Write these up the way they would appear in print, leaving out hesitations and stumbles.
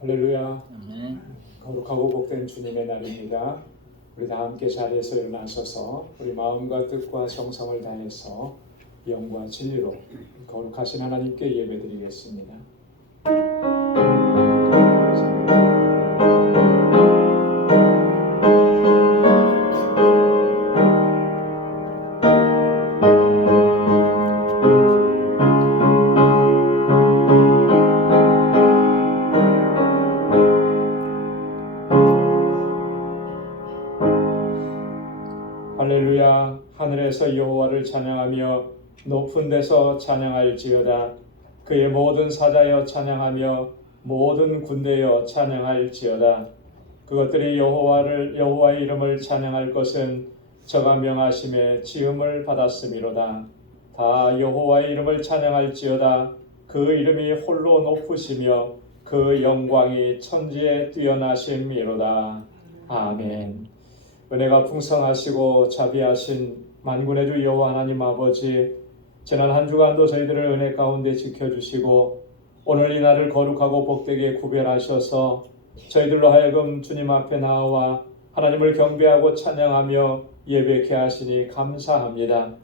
할렐루야. 아멘. 거룩하고 복된 주님의 날입니다. 우리 다 함께 자리에서 일어나셔서 우리 마음과 뜻과 정성을 다해서 영과 진리로 거룩하신 하나님께 예배드리겠습니다. 할렐루야. 하늘에서 여호와를 찬양하며 높은 데서 찬양할지어다. 그의 모든 사자여 찬양하며 모든 군대여 찬양할지어다. 그것들이 여호와의 이름을 찬양할 것은 저가 명하심에 지음을 받았음이로다. 다 여호와의 이름을 찬양할지어다. 그 이름이 홀로 높으시며 그 영광이 천지에 뛰어나심이로다. 아멘. 은혜가 풍성하시고 자비하신 만군의 주 여호와 하나님 아버지, 지난 한 주간도 저희들을 은혜 가운데 지켜주시고 오늘 이 날을 거룩하고 복되게 구별하셔서 저희들로 하여금 주님 앞에 나와 하나님을 경배하고 찬양하며 예배케 하시니 감사합니다.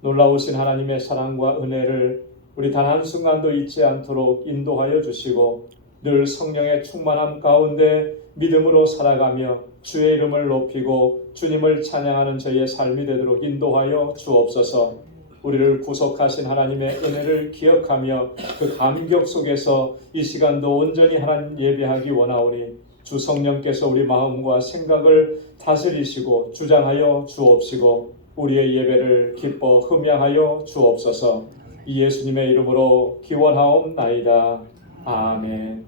놀라우신 하나님의 사랑과 은혜를 우리 단 한순간도 잊지 않도록 인도하여 주시고 늘 성령의 충만함 가운데 믿음으로 살아가며 주의 이름을 높이고 주님을 찬양하는 저희의 삶이 되도록 인도하여 주옵소서. 우리를 구속하신 하나님의 은혜를 기억하며 그 감격 속에서 이 시간도 온전히 하나님 예배하기 원하오니 주 성령께서 우리 마음과 생각을 다스리시고 주장하여 주옵시고 우리의 예배를 기뻐 흠양하여 주옵소서. 이 예수님의 이름으로 기원하옵나이다. 아멘.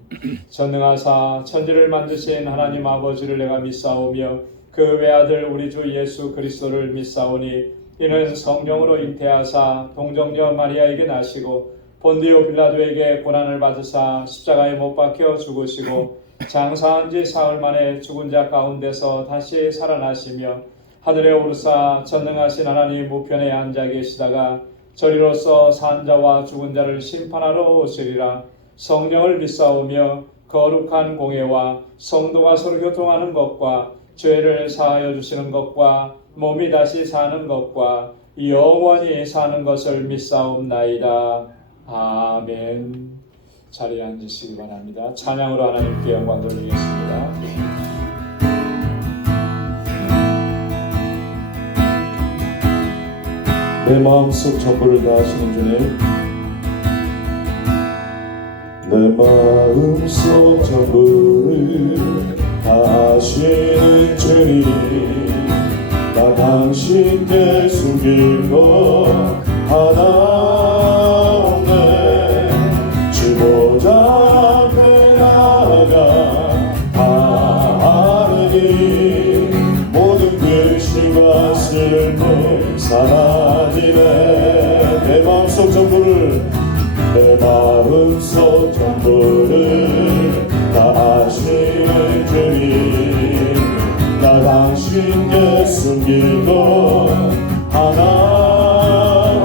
전능하사 천지를 만드신 하나님 아버지를 내가 믿사오며 그 외아들 우리 주 예수 그리스도를 믿사오니 이는 성령으로 잉태하사 동정녀 마리아에게 나시고 본디오 빌라도에게 고난을 받으사 십자가에 못 박혀 죽으시고 장사한 지 사흘 만에 죽은 자 가운데서 다시 살아나시며 하늘에 오르사 전능하신 하나님 우편에 앉아 계시다가 저리로서 산 자와 죽은 자를 심판하러 오시리라. 성령을 믿사오며 거룩한 공예와 성도가 서로 교통하는 것과 죄를 사하여 주시는 것과 몸이 다시 사는 것과 영원히 사는 것을 믿사옵나이다. 아멘. 자리에 앉으시기 바랍니다. 찬양으로 하나님께 영광 돌리겠습니다. 내 마음속 전부를 다하시는 주님, 내 마음속 전부를 다하시는 주님, 나 당신께 숨길 것 하나 없네. 주 보좌 앞에 나아가 다 아느니 모든 근심과 슬픔 사라지네. 내 마음속 전부를 내 마음속 전부를 다하시는 주님, 나 당신께 숨길 것 하나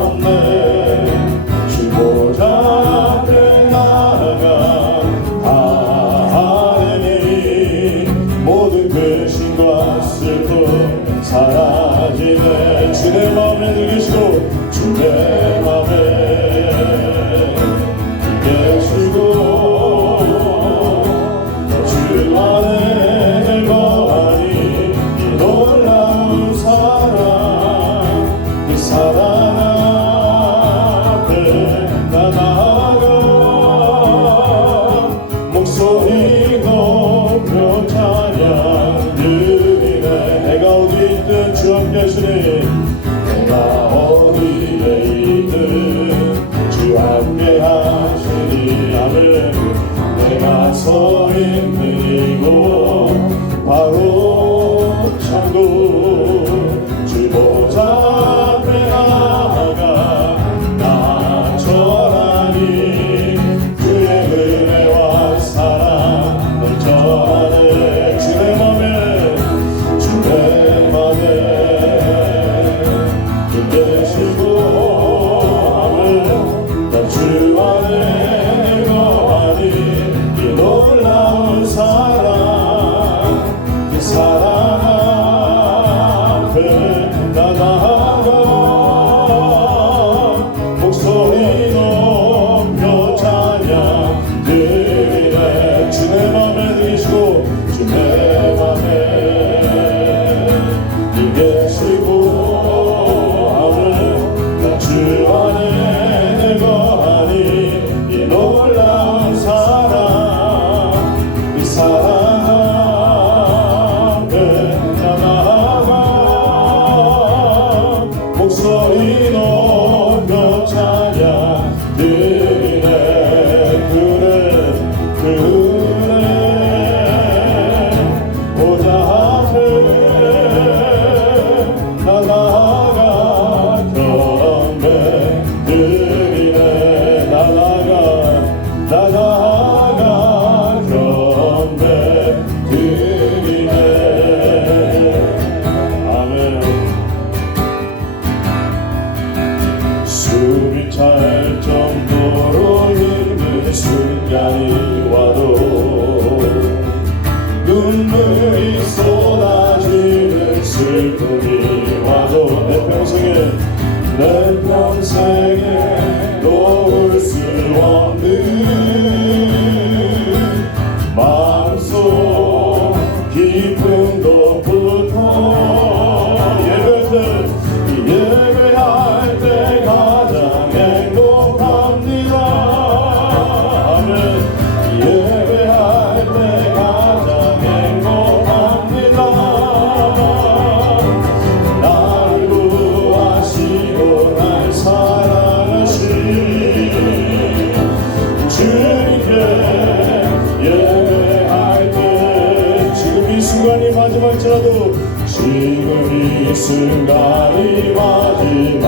없네. 주 보좌 앞에 나아가 다 아느니 모든 근심과 슬픔 사라지네. 주의 마음에 들으시고 주의 마음에 주 안에 거하니 이 놀라운 사랑, 이 사랑 앞에 나 나아가 목소리 높여 찬양 드리네. 내가 어디 있든 주 함께 하시니 내가 어디에 있든 주 함께 하시니. 아멘. 내가 서 있는 이곳 바로 천국, 주 보좌 앞에 나아가 나 전하니 주의 은혜와 사랑을 전하네. 주의 맘에 계시고 주 안에 거하니 이 놀라운 순간이 와도 눈물이 쏟아지는 슬픔이 와도 내 평생에 놓을 수 없는 마음속 깊은 곳부터 예배할 때 가장 행복합니다. 아멘. 예배할 때 가장 행복합니다. 날 구하시고 날 사랑하신 주님께 예배할 때 지금 이 순간이 마지막일지라도 지금 이 순간이 마지막일지라도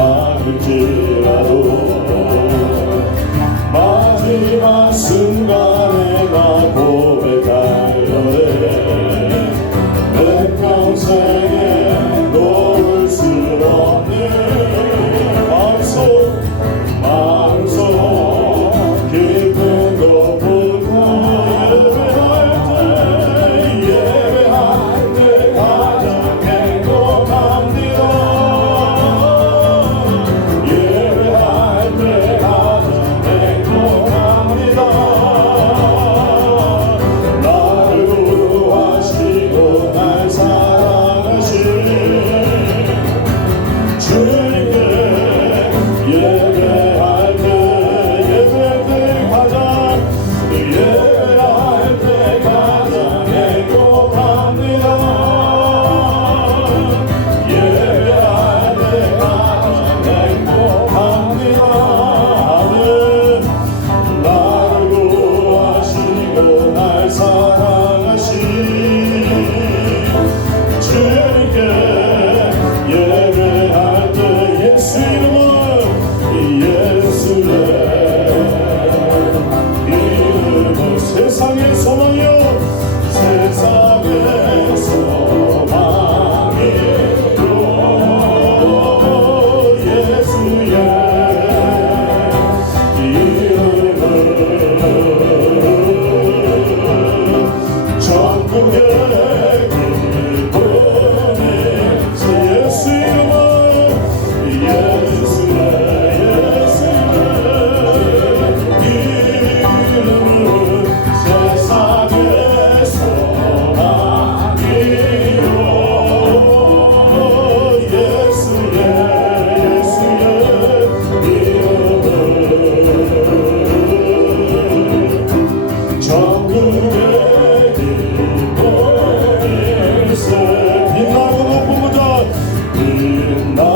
마지막 순간에 나 고백하려네 내 평생에 놓을 수 없는 마음속 깊은 곳부터 예배할 때 가장 행복합니다. 예배할 때 가장 행복합니다. 나를 구하시고 날 사랑하신 주님께 예배할 때 가장 행복합니다. 예배할 때 가장 행복합니다. 아멘. 나를 구하시고 날 사랑하신 주님께 예배할 때 예수 이름은 세상의 소망이요 세상의 소망이요 예수의 이름은 전국의 기쁨이 예수 이름은 세상의 소망이요 예수의 이름은 전국의 기쁨일세. 빛나고 높은 보좌 빛나고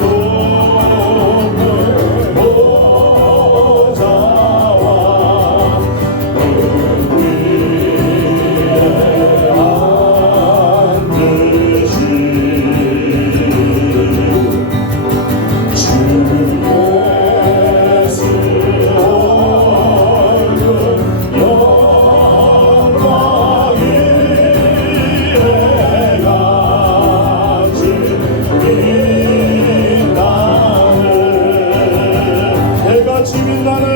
높은 보좌와 그 위에 앉으신 주 예수 얼굴 영광이 해같이 해같이 빛나는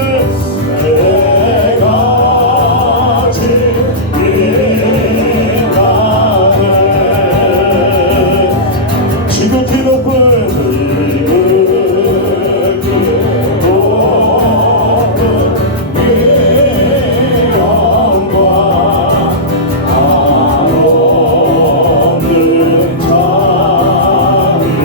지극히 높은 위엄과 한없는 자비를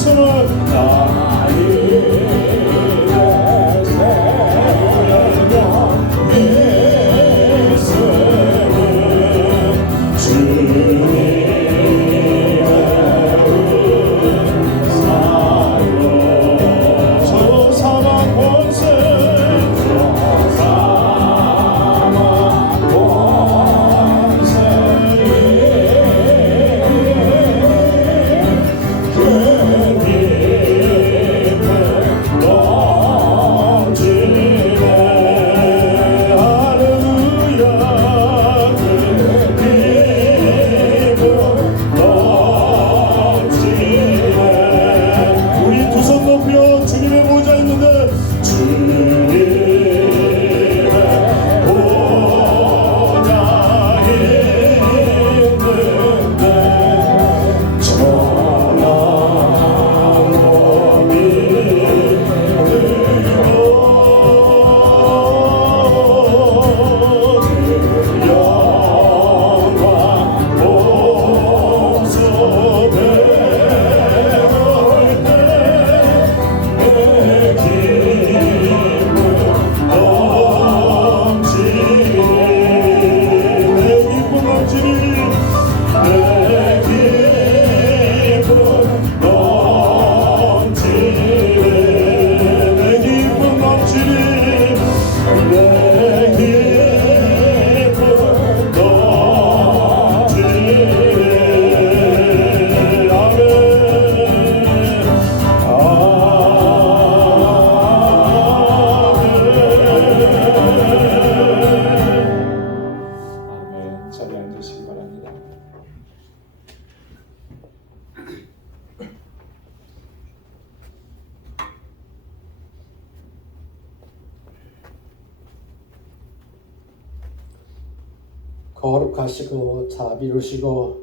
있으면 저 사망 권세 주님의 보좌 있는데 주님의 보좌 있는데 전한 몸이 영광 모습에 자리에 앉으시기 바랍니다. 거룩하시고 자비로우시고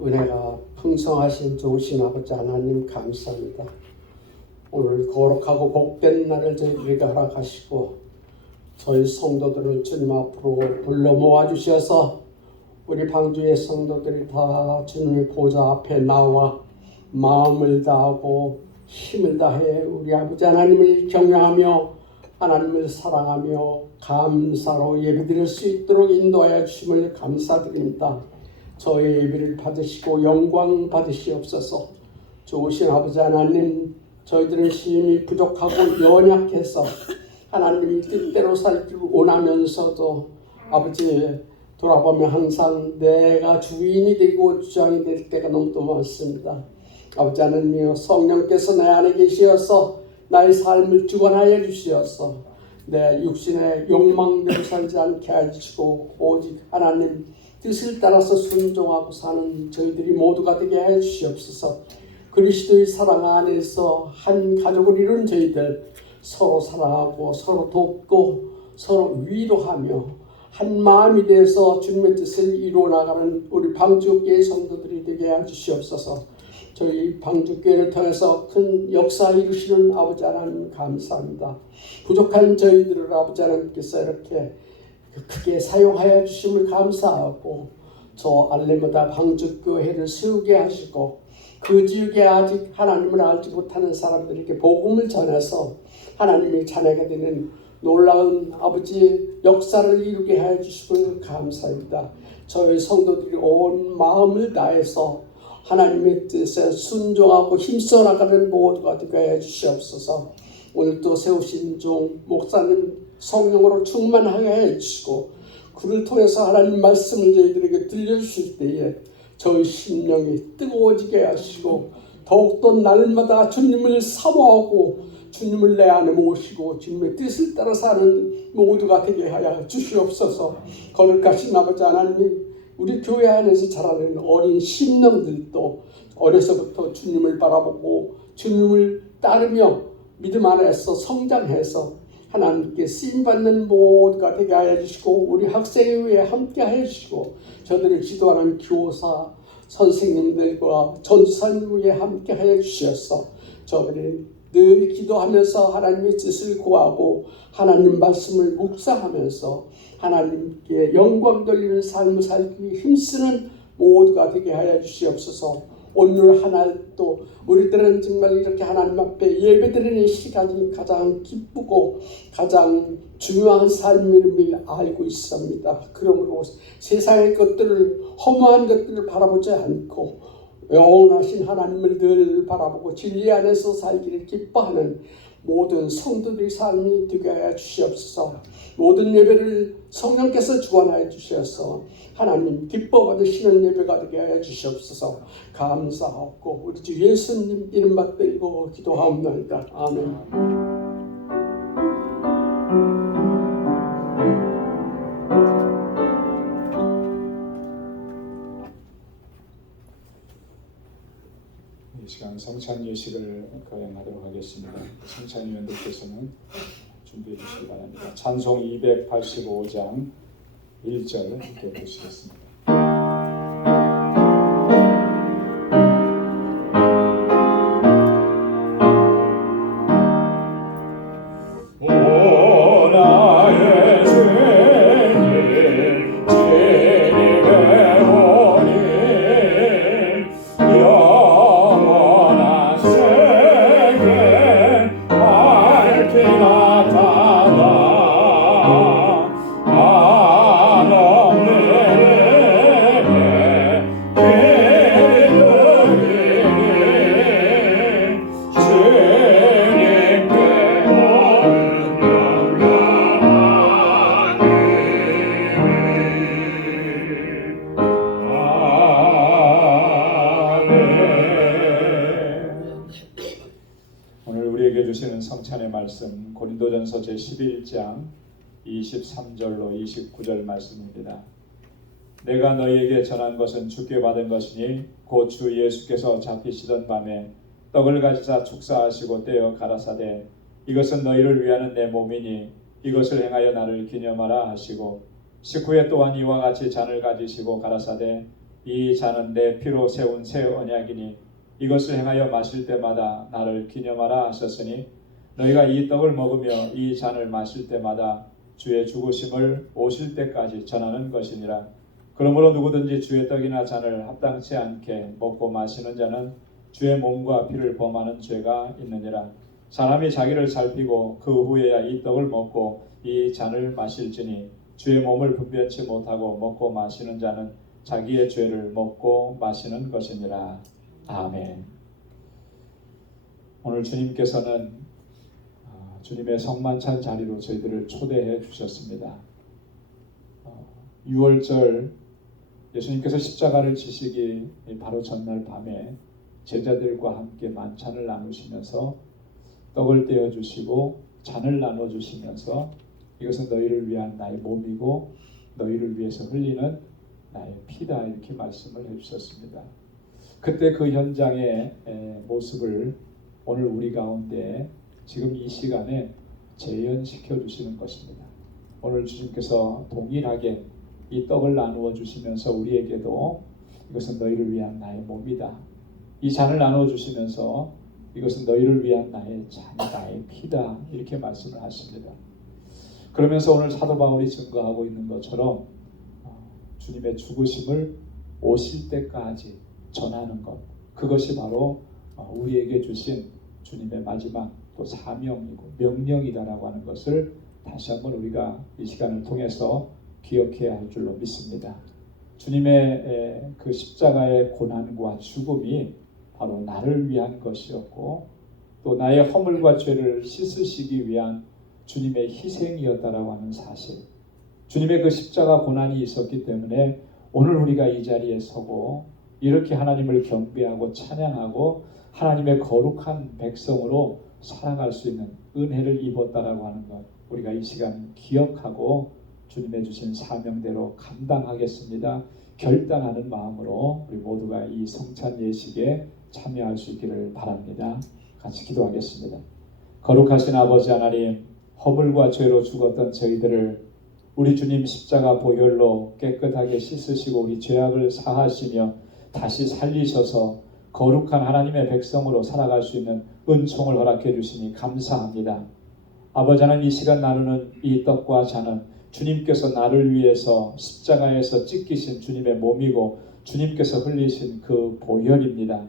은혜가 풍성하신 좋으신 아버지 하나님 감사합니다. 오늘 거룩하고 복된 날을 저희들에게 허락하시고 저희 성도들을 주님 앞으로 불러 모아주셔서 우리 방주의 성도들이 다 주님의 보좌 앞에 나와 마음을 다하고 힘을 다해 우리 아버지 하나님을 경외하며 하나님을 사랑하며 감사로 예배드릴 수 있도록 인도하여 주심을 감사드립니다. 저희 예배를 받으시고 영광 받으시옵소서. 좋으신 아버지 하나님, 저희들은 힘이 부족하고 연약해서 하나님이 뜻대로 살기를 원하면서도 아버지 돌아보면 항상 내가 주인이 되고 주장이 될 때가 너무 많습니다. 아버지 하나님이여, 성령께서 내 안에 계시어서 나의 삶을 주관하여 주시어서 내 육신의 욕망대로 살지 않게 해주시고 오직 하나님 뜻을 따라서 순종하고 사는 저희들이 모두가 되게 해 주시옵소서. 그리스도의 사랑 안에서 한 가족을 이룬 저희들 서로 사랑하고 서로 돕고 서로 위로하며 한 마음이 돼서 주님의 뜻을 이루어 나가는 우리 방주교회 성도들이 되게 해 주시옵소서. 저희 방주교회를 통해서 큰 역사 이루시는 아버지 하나님 감사합니다. 부족한 저희들을 아버지 하나님께서 이렇게 크게 사용하여 주심을 감사하고 저 알레모다 방주교회를 세우게 하시고 그 지역에 아직 하나님을 알지 못하는 사람들에게 복음을 전해서 하나님의 자녀가 되는 놀라운 아버지 역사를 이루게 해 주심을 감사합니다. 저희 성도들이 온 마음을 다해서 하나님의 뜻에 순종하고 힘써 나가는 모두가 되게 해 주시옵소서. 오늘도 세우신 종 목사님 성령으로 충만하게 해 주시고 그를 통해서 하나님 말씀을 저희들에게 들려주실 때에 저희 심령이 뜨거워지게 하시고 더욱더 날마다 주님을 사모하고 주님을 내 안에 모시고 주님의 뜻을 따라 사는 모두가 되게 하여 주시옵소서. 거룩하신 아버지 하나님, 우리 교회 안에서 자라는 어린 심령들도 어려서부터 주님을 바라보고 주님을 따르며 믿음 안에서 성장해서 하나님께 쓰임받는 모두가 되게 하여 주시고 우리 학생회에 함께 하여 주시고 저들을 지도하는 교사 선생님들과 전도사님 위에 함께 하여 주시옵소서. 저들은 늘 기도하면서 하나님의 뜻을 구하고 하나님 말씀을 묵상하면서 하나님께 영광 돌리는 삶을 살기 힘쓰는 모두가 되게 하여 주시옵소서. 오늘 하나 또 우리들은 정말 이렇게 하나님 앞에 예배드리는 시간이 가장 기쁘고 가장 중요한 삶임을 알고 있습니다. 그러므로 세상의 것들을 허무한 것들을 바라보지 않고 영원하신 하나님을 늘 바라보고 진리 안에서 살기를 기뻐하는 모든 성도들의 삶이 되게 하여 주시옵소서. 모든 예배를 성령께서 주관하여 주셔서 하나님 기뻐 받으시는 예배가 되게 하여 주시옵소서. 감사하고 우리 주 예수님 이름 받들고 기도하옵나이다. 아멘. 이 시간 성찬 예식을 거행하도록 하겠습니다. 성찬위원들께서는 준비해 주시기 바랍니다. 찬송 285장 1절 함께 보시겠습니다. 성찬의 말씀 고린도전서 제11장 23절로 29절 말씀입니다. 내가 너희에게 전한 것은 주께 받은 것이니 곧 주 예수께서 잡히시던 밤에 떡을 가지사 축사하시고 떼어 가라사대 이것은 너희를 위하는 내 몸이니 이것을 행하여 나를 기념하라 하시고 식후에 또한 이와 같이 잔을 가지시고 가라사대 이 잔은 내 피로 세운 새 언약이니 이것을 행하여 마실 때마다 나를 기념하라 하셨으니 너희가 이 떡을 먹으며 이 잔을 마실 때마다 주의 죽으심을 오실 때까지 전하는 것이니라. 그러므로 누구든지 주의 떡이나 잔을 합당치 않게 먹고 마시는 자는 주의 몸과 피를 범하는 죄가 있느니라. 사람이 자기를 살피고 그 후에야 이 떡을 먹고 이 잔을 마실지니 주의 몸을 분별치 못하고 먹고 마시는 자는 자기의 죄를 먹고 마시는 것이니라. 아멘. 오늘 주님께서는 주님의 성만찬 자리로 저희들을 초대해 주셨습니다. 6월절 예수님께서 십자가를 지시기 바로 전날 밤에 제자들과 함께 만찬을 나누시면서 떡을 떼어 주시고 잔을 나눠 주시면서 이것은 너희를 위한 나의 몸이고 너희를 위해서 흘리는 나의 피다 이렇게 말씀을 해 주셨습니다. 그때 그 현장의 모습을 오늘 우리 가운데 지금 이 시간에 재현시켜 주시는 것입니다. 오늘 주님께서 동일하게 이 떡을 나누어 주시면서 우리에게도 이것은 너희를 위한 나의 몸이다. 이 잔을 나누어 주시면서 이것은 너희를 위한 나의 나의 피다 이렇게 말씀을 하십니다. 그러면서 오늘 사도 바울이 증거하고 있는 것처럼 주님의 죽으심을 오실 때까지 전하는 것, 그것이 바로 우리에게 주신 주님의 마지막 또 사명이고 명령이다라고 하는 것을 다시 한번 우리가 이 시간을 통해서 기억해야 할 줄로 믿습니다. 주님의 그 십자가의 고난과 죽음이 바로 나를 위한 것이었고 또 나의 허물과 죄를 씻으시기 위한 주님의 희생이었다라고 하는 사실, 주님의 그 십자가 고난이 있었기 때문에 오늘 우리가 이 자리에 서고 이렇게 하나님을 경배하고 찬양하고 하나님의 거룩한 백성으로 살아갈 수 있는 은혜를 입었다라고 하는 것, 우리가 이 시간 기억하고 주님의 주신 사명대로 감당하겠습니다 결단하는 마음으로 우리 모두가 이 성찬 예식에 참여할 수 있기를 바랍니다. 같이 기도하겠습니다. 거룩하신 아버지 하나님, 허물과 죄로 죽었던 저희들을 우리 주님 십자가 보혈로 깨끗하게 씻으시고 우리 죄악을 사하시며 다시 살리셔서 거룩한 하나님의 백성으로 살아갈 수 있는 은총을 허락해 주시니 감사합니다. 아버지 하나님, 이 시간 나누는 이 떡과 잔은 주님께서 나를 위해서 십자가에서 찢기신 주님의 몸이고 주님께서 흘리신 그 보혈입니다.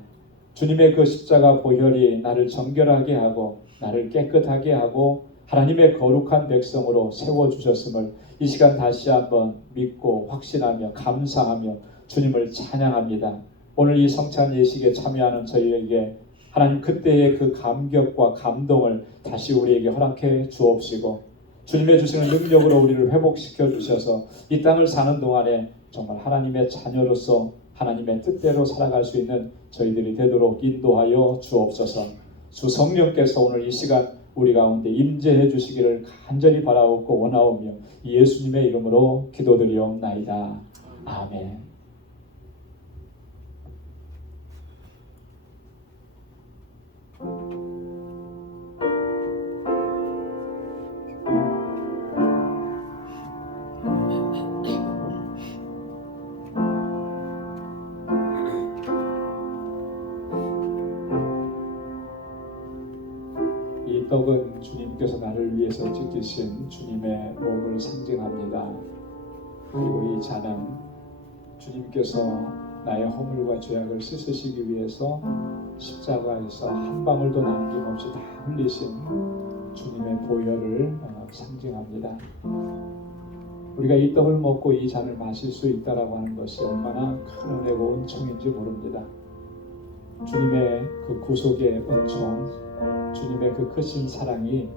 주님의 그 십자가 보혈이 나를 정결하게 하고 나를 깨끗하게 하고 하나님의 거룩한 백성으로 세워주셨음을 이 시간 다시 한번 믿고 확신하며 감사하며 주님을 찬양합니다. 오늘 이 성찬 예식에 참여하는 저희에게 하나님 그때의 그 감격과 감동을 다시 우리에게 허락해 주옵시고 주님의 주시는 능력으로 우리를 회복시켜 주셔서 이 땅을 사는 동안에 정말 하나님의 자녀로서 하나님의 뜻대로 살아갈 수 있는 저희들이 되도록 인도하여 주옵소서. 주 성령께서 오늘 이 시간 우리 가운데 임재해 주시기를 간절히 바라옵고 원하오며 예수님의 이름으로 기도드리옵나이다. 아멘. 이 떡은 주님께서 나를 위해서 찢기신 주님의 몸을 상징합니다. 그리고 이 잔은 주님께서 나의 허물과 죄악을 씻으시기 위해서 십자가에서 한 방울도 남김없이 다 흘리신 주님의 보혈을 상징합니다. 우리가 이 떡을 먹고 이 잔을 마실 수 있다라고 하는 것이 얼마나 큰 은혜고 은총인지 모릅니다. 주님의 그 구속의 은총, 주님의 그 크신 사랑이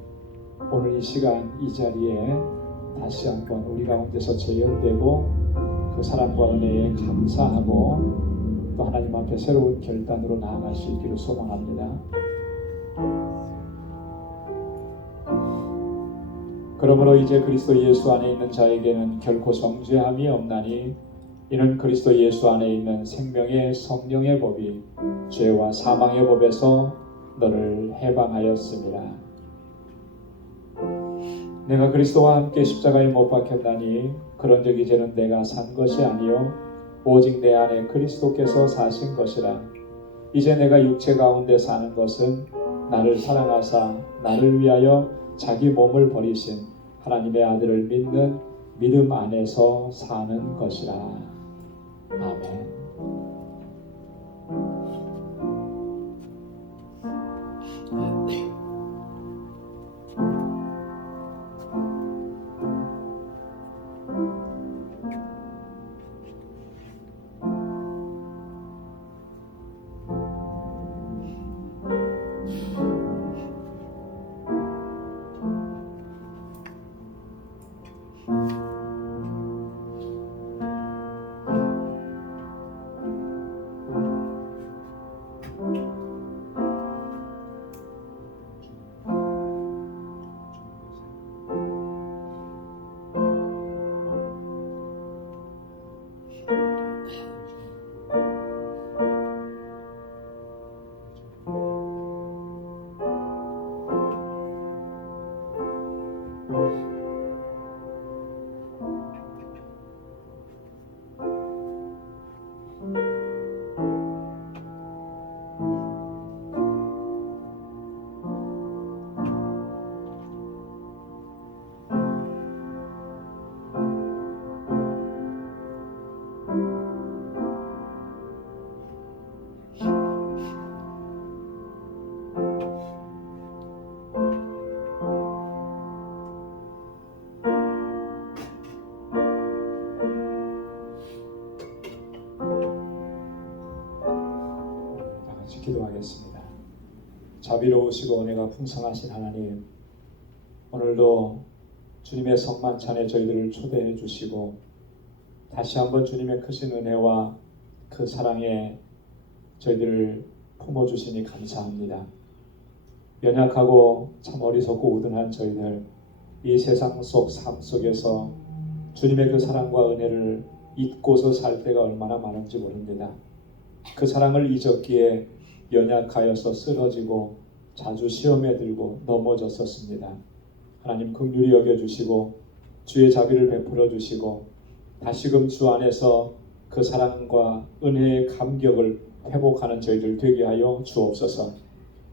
오늘 이 시간 이 자리에 다시 한번 우리 가운데서 재현되고 그 사랑과 은혜에 감사하고 또 하나님 앞에 새로운 결단으로 나아갈 수 있기를 소망합니다. 그러므로 이제 그리스도 예수 안에 있는 자에게는 결코 정죄함이 없나니 이는 그리스도 예수 안에 있는 생명의 성령의 법이 죄와 사망의 법에서 너를 해방하였습니다. 내가 그리스도와 함께 십자가에 못 박혔나니 그런즉 이제는 내가 산 것이 아니요 오직 내 안에 그리스도께서 사신 것이라. 이제 내가 육체 가운데 사는 것은 나를 사랑하사 나를 위하여 자기 몸을 버리신 하나님의 아들을 믿는 믿음 안에서 사는 것이라. 아멘. 기도하겠습니다. 자비로우시고 은혜가 풍성하신 하나님, 오늘도 주님의 성만찬에 저희들을 초대해 주시고 다시 한번 주님의 크신 은혜와 그 사랑에 저희들을 품어주시니 감사합니다. 연약하고 참 어리석고 우둔한 저희들, 이 세상 속 삶 속에서 주님의 그 사랑과 은혜를 잊고서 살 때가 얼마나 많은지 모릅니다. 그 사랑을 잊었기에 연약하여서 쓰러지고 자주 시험에 들고 넘어졌었습니다. 하나님 긍휼히 여겨주시고 주의 자비를 베풀어 주시고 다시금 주 안에서 그 사랑과 은혜의 감격을 회복하는 저희들 되게 하여 주옵소서.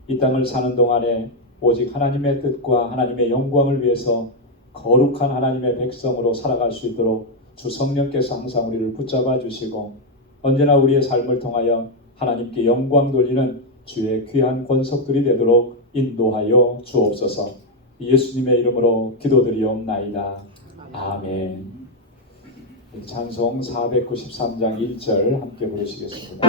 이 땅을 사는 동안에 오직 하나님의 뜻과 하나님의 영광을 위해서 거룩한 하나님의 백성으로 살아갈 수 있도록 주 성령께서 항상 우리를 붙잡아 주시고 언제나 우리의 삶을 통하여 하나님께 영광 돌리는 주의 귀한 권속들이 되도록 인도하여 주옵소서. 예수님의 이름으로 기도드리옵나이다. 아멘. 찬송 493장 1절 함께 부르시겠습니다.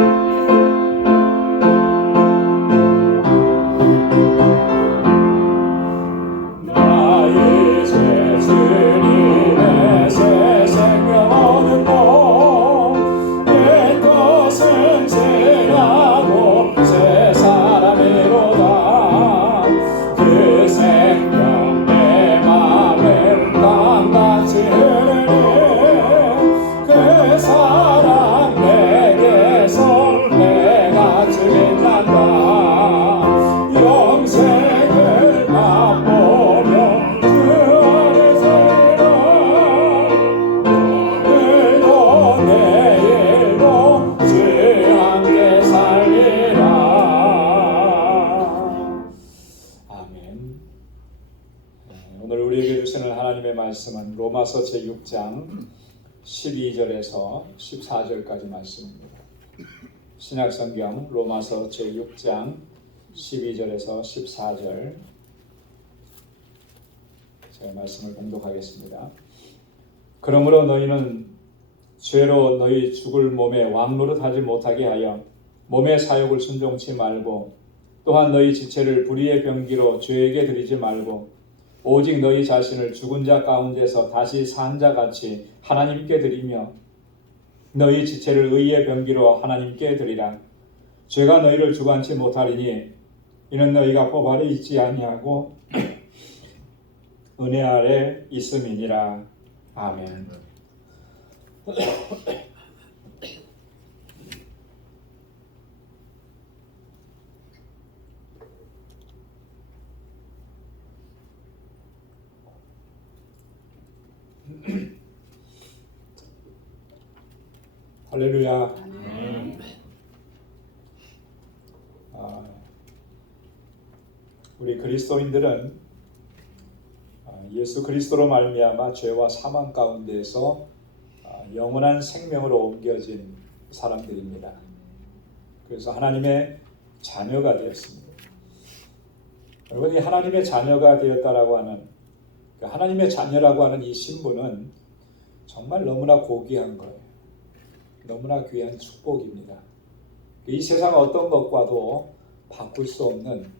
오늘 우리에게 주시는 하나님의 말씀은 로마서 제6장 12절에서 14절까지 말씀입니다. 신약성경 로마서 제6장 12절에서 14절 제가 말씀을 봉독하겠습니다. 그러므로 너희는 죄로 너희 죽을 몸에 왕노릇하지 못하게 하여 몸의 사욕을 순종치 말고 또한 너희 지체를 불의의 병기로 죄에게 드리지 말고 오직 너희 자신을 죽은 자 가운데서 다시 산 자같이 하나님께 드리며 너희 지체를 의의 병기로 하나님께 드리라. 죄가 너희를 주관치 못하리니 이는 너희가 법 아래 있지 아니하고 은혜 아래 있음이니라. 아멘. 할렐루야. 우리 그리스도인들은 예수 그리스도로 말미암아 죄와 사망 가운데에서 영원한 생명으로 옮겨진 사람들입니다. 그래서 하나님의 자녀가 되었습니다. 여러분이 하나님의 자녀가 되었다라고 하는 하나님의 자녀라고 하는 이 신분은 정말 너무나 고귀한 거예요. 너무나 귀한 축복입니다. 이 세상 어떤 것과도 바꿀 수 없는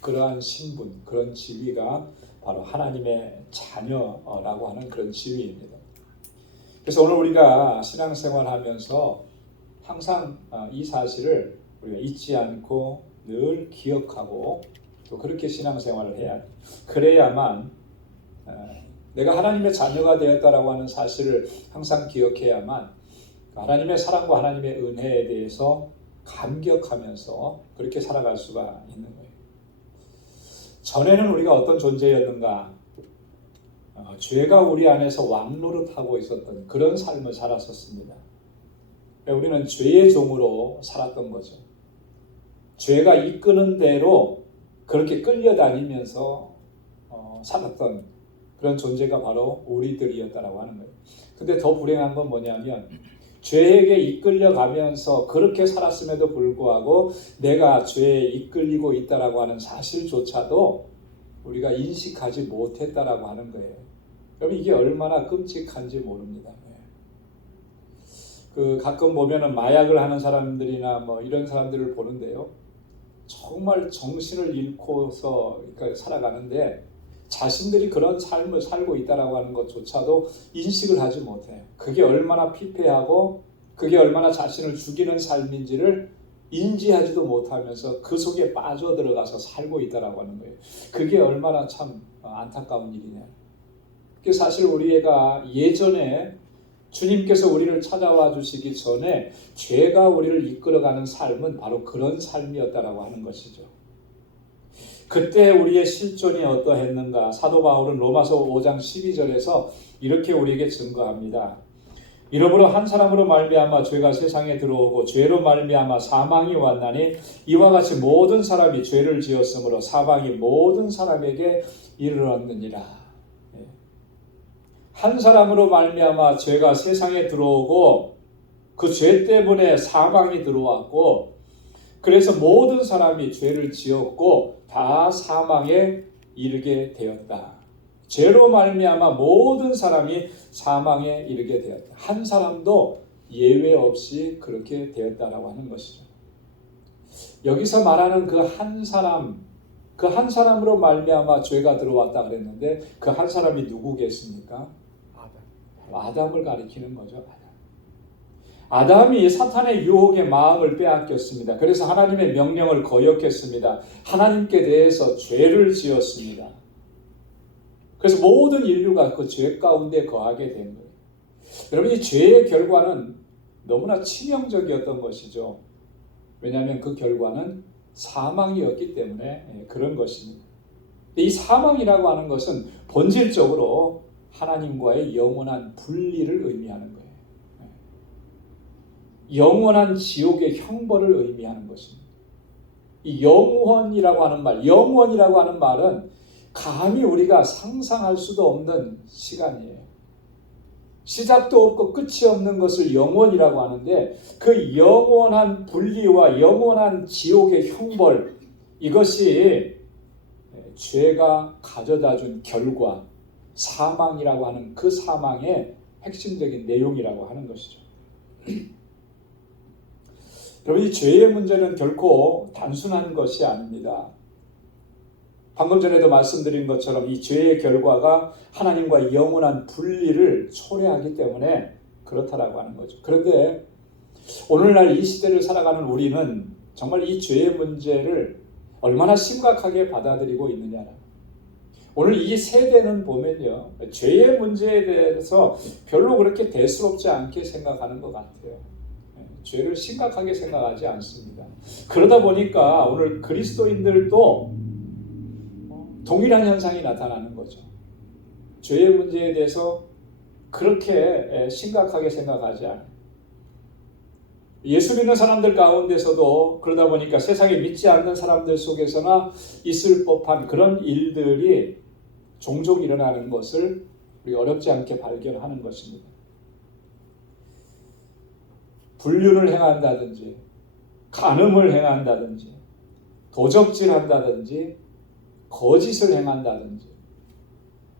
그러한 신분, 그런 지위가 바로 하나님의 자녀라고 하는 그런 지위입니다. 그래서 오늘 우리가 신앙생활하면서 항상 이 사실을 우리가 잊지 않고 늘 기억하고 또 그렇게 신앙생활을 해야 해요. 그래야만 내가 하나님의 자녀가 되었다라고 하는 사실을 항상 기억해야만 하나님의 사랑과 하나님의 은혜에 대해서 감격하면서 그렇게 살아갈 수가 있는 거예요. 전에는 우리가 어떤 존재였는가? 죄가 우리 안에서 왕노릇하고 있었던 그런 삶을 살았었습니다. 우리는 죄의 종으로 살았던 거죠. 죄가 이끄는 대로 그렇게 끌려다니면서 살았던 그런 존재가 바로 우리들이었다라고 하는 거예요. 근데 더 불행한 건 뭐냐면 죄에게 이끌려가면서 그렇게 살았음에도 불구하고 내가 죄에 이끌리고 있다라고 하는 사실조차도 우리가 인식하지 못했다라고 하는 거예요. 여러분 이게 얼마나 끔찍한지 모릅니다. 가끔 보면은 마약을 하는 사람들이나 뭐 이런 사람들을 보는데요. 정말 정신을 잃고서 살아가는데 자신들이 그런 삶을 살고 있다라고 하는 것조차도 인식을 하지 못해요. 그게 얼마나 피폐하고 그게 얼마나 자신을 죽이는 삶인지를 인지하지도 못하면서 그 속에 빠져들어가서 살고 있다라고 하는 거예요. 그게 얼마나 참 안타까운 일이냐. 그게 사실 우리가 예전에 주님께서 우리를 찾아와 주시기 전에 죄가 우리를 이끌어가는 삶은 바로 그런 삶이었다라고 하는 것이죠. 그때 우리의 실존이 어떠했는가? 사도 바울은 로마서 5장 12절에서 이렇게 우리에게 증거합니다. 이러므로 한 사람으로 말미암아 죄가 세상에 들어오고 죄로 말미암아 사망이 왔나니 이와 같이 모든 사람이 죄를 지었으므로 사망이 모든 사람에게 이르렀느니라. 한 사람으로 말미암아 죄가 세상에 들어오고 그 죄 때문에 사망이 들어왔고, 그래서 모든 사람이 죄를 지었고 다 사망에 이르게 되었다. 죄로 말미암아 모든 사람이 사망에 이르게 되었다. 한 사람도 예외 없이 그렇게 되었다라고 하는 것이죠. 여기서 말하는 그 한 사람, 그 한 사람으로 말미암아 죄가 들어왔다 그랬는데 그 한 사람이 누구겠습니까? 아담을 가리키는 거죠. 아담이 사탄의 유혹에 마음을 빼앗겼습니다. 그래서 하나님의 명령을 거역했습니다. 하나님께 대해서 죄를 지었습니다. 그래서 모든 인류가 그 죄 가운데 거하게 된 거예요. 여러분, 이 죄의 결과는 너무나 치명적이었던 것이죠. 왜냐하면 그 결과는 사망이었기 때문에 그런 것입니다. 이 사망이라고 하는 것은 본질적으로 하나님과의 영원한 분리를 의미하는 거예요. 영원한 지옥의 형벌을 의미하는 것입니다. 이 영원이라고 하는 말, 영원이라고 하는 말은 감히 우리가 상상할 수도 없는 시간이에요. 시작도 없고 끝이 없는 것을 영원이라고 하는데 그 영원한 분리와 영원한 지옥의 형벌, 이것이 죄가 가져다준 결과, 사망이라고 하는 그 사망의 핵심적인 내용이라고 하는 것이죠. 여러분, 이 죄의 문제는 결코 단순한 것이 아닙니다. 방금 전에도 말씀드린 것처럼 이 죄의 결과가 하나님과 영원한 분리를 초래하기 때문에 그렇다라고 하는 거죠. 그런데 오늘날 이 시대를 살아가는 우리는 정말 이 죄의 문제를 얼마나 심각하게 받아들이고 있느냐. 오늘 이 세대는 보면요, 죄의 문제에 대해서 별로 그렇게 대수롭지 않게 생각하는 것 같아요. 죄를 심각하게 생각하지 않습니다. 그러다 보니까 오늘 그리스도인들도 동일한 현상이 나타나는 거죠. 죄의 문제에 대해서 그렇게 심각하게 생각하지 않아요. 예수 믿는 사람들 가운데서도 그러다 보니까 세상에 믿지 않는 사람들 속에서나 있을 법한 그런 일들이 종종 일어나는 것을 우리가 어렵지 않게 발견하는 것입니다. 불륜을 행한다든지, 간음을 행한다든지, 도적질한다든지, 거짓을 행한다든지.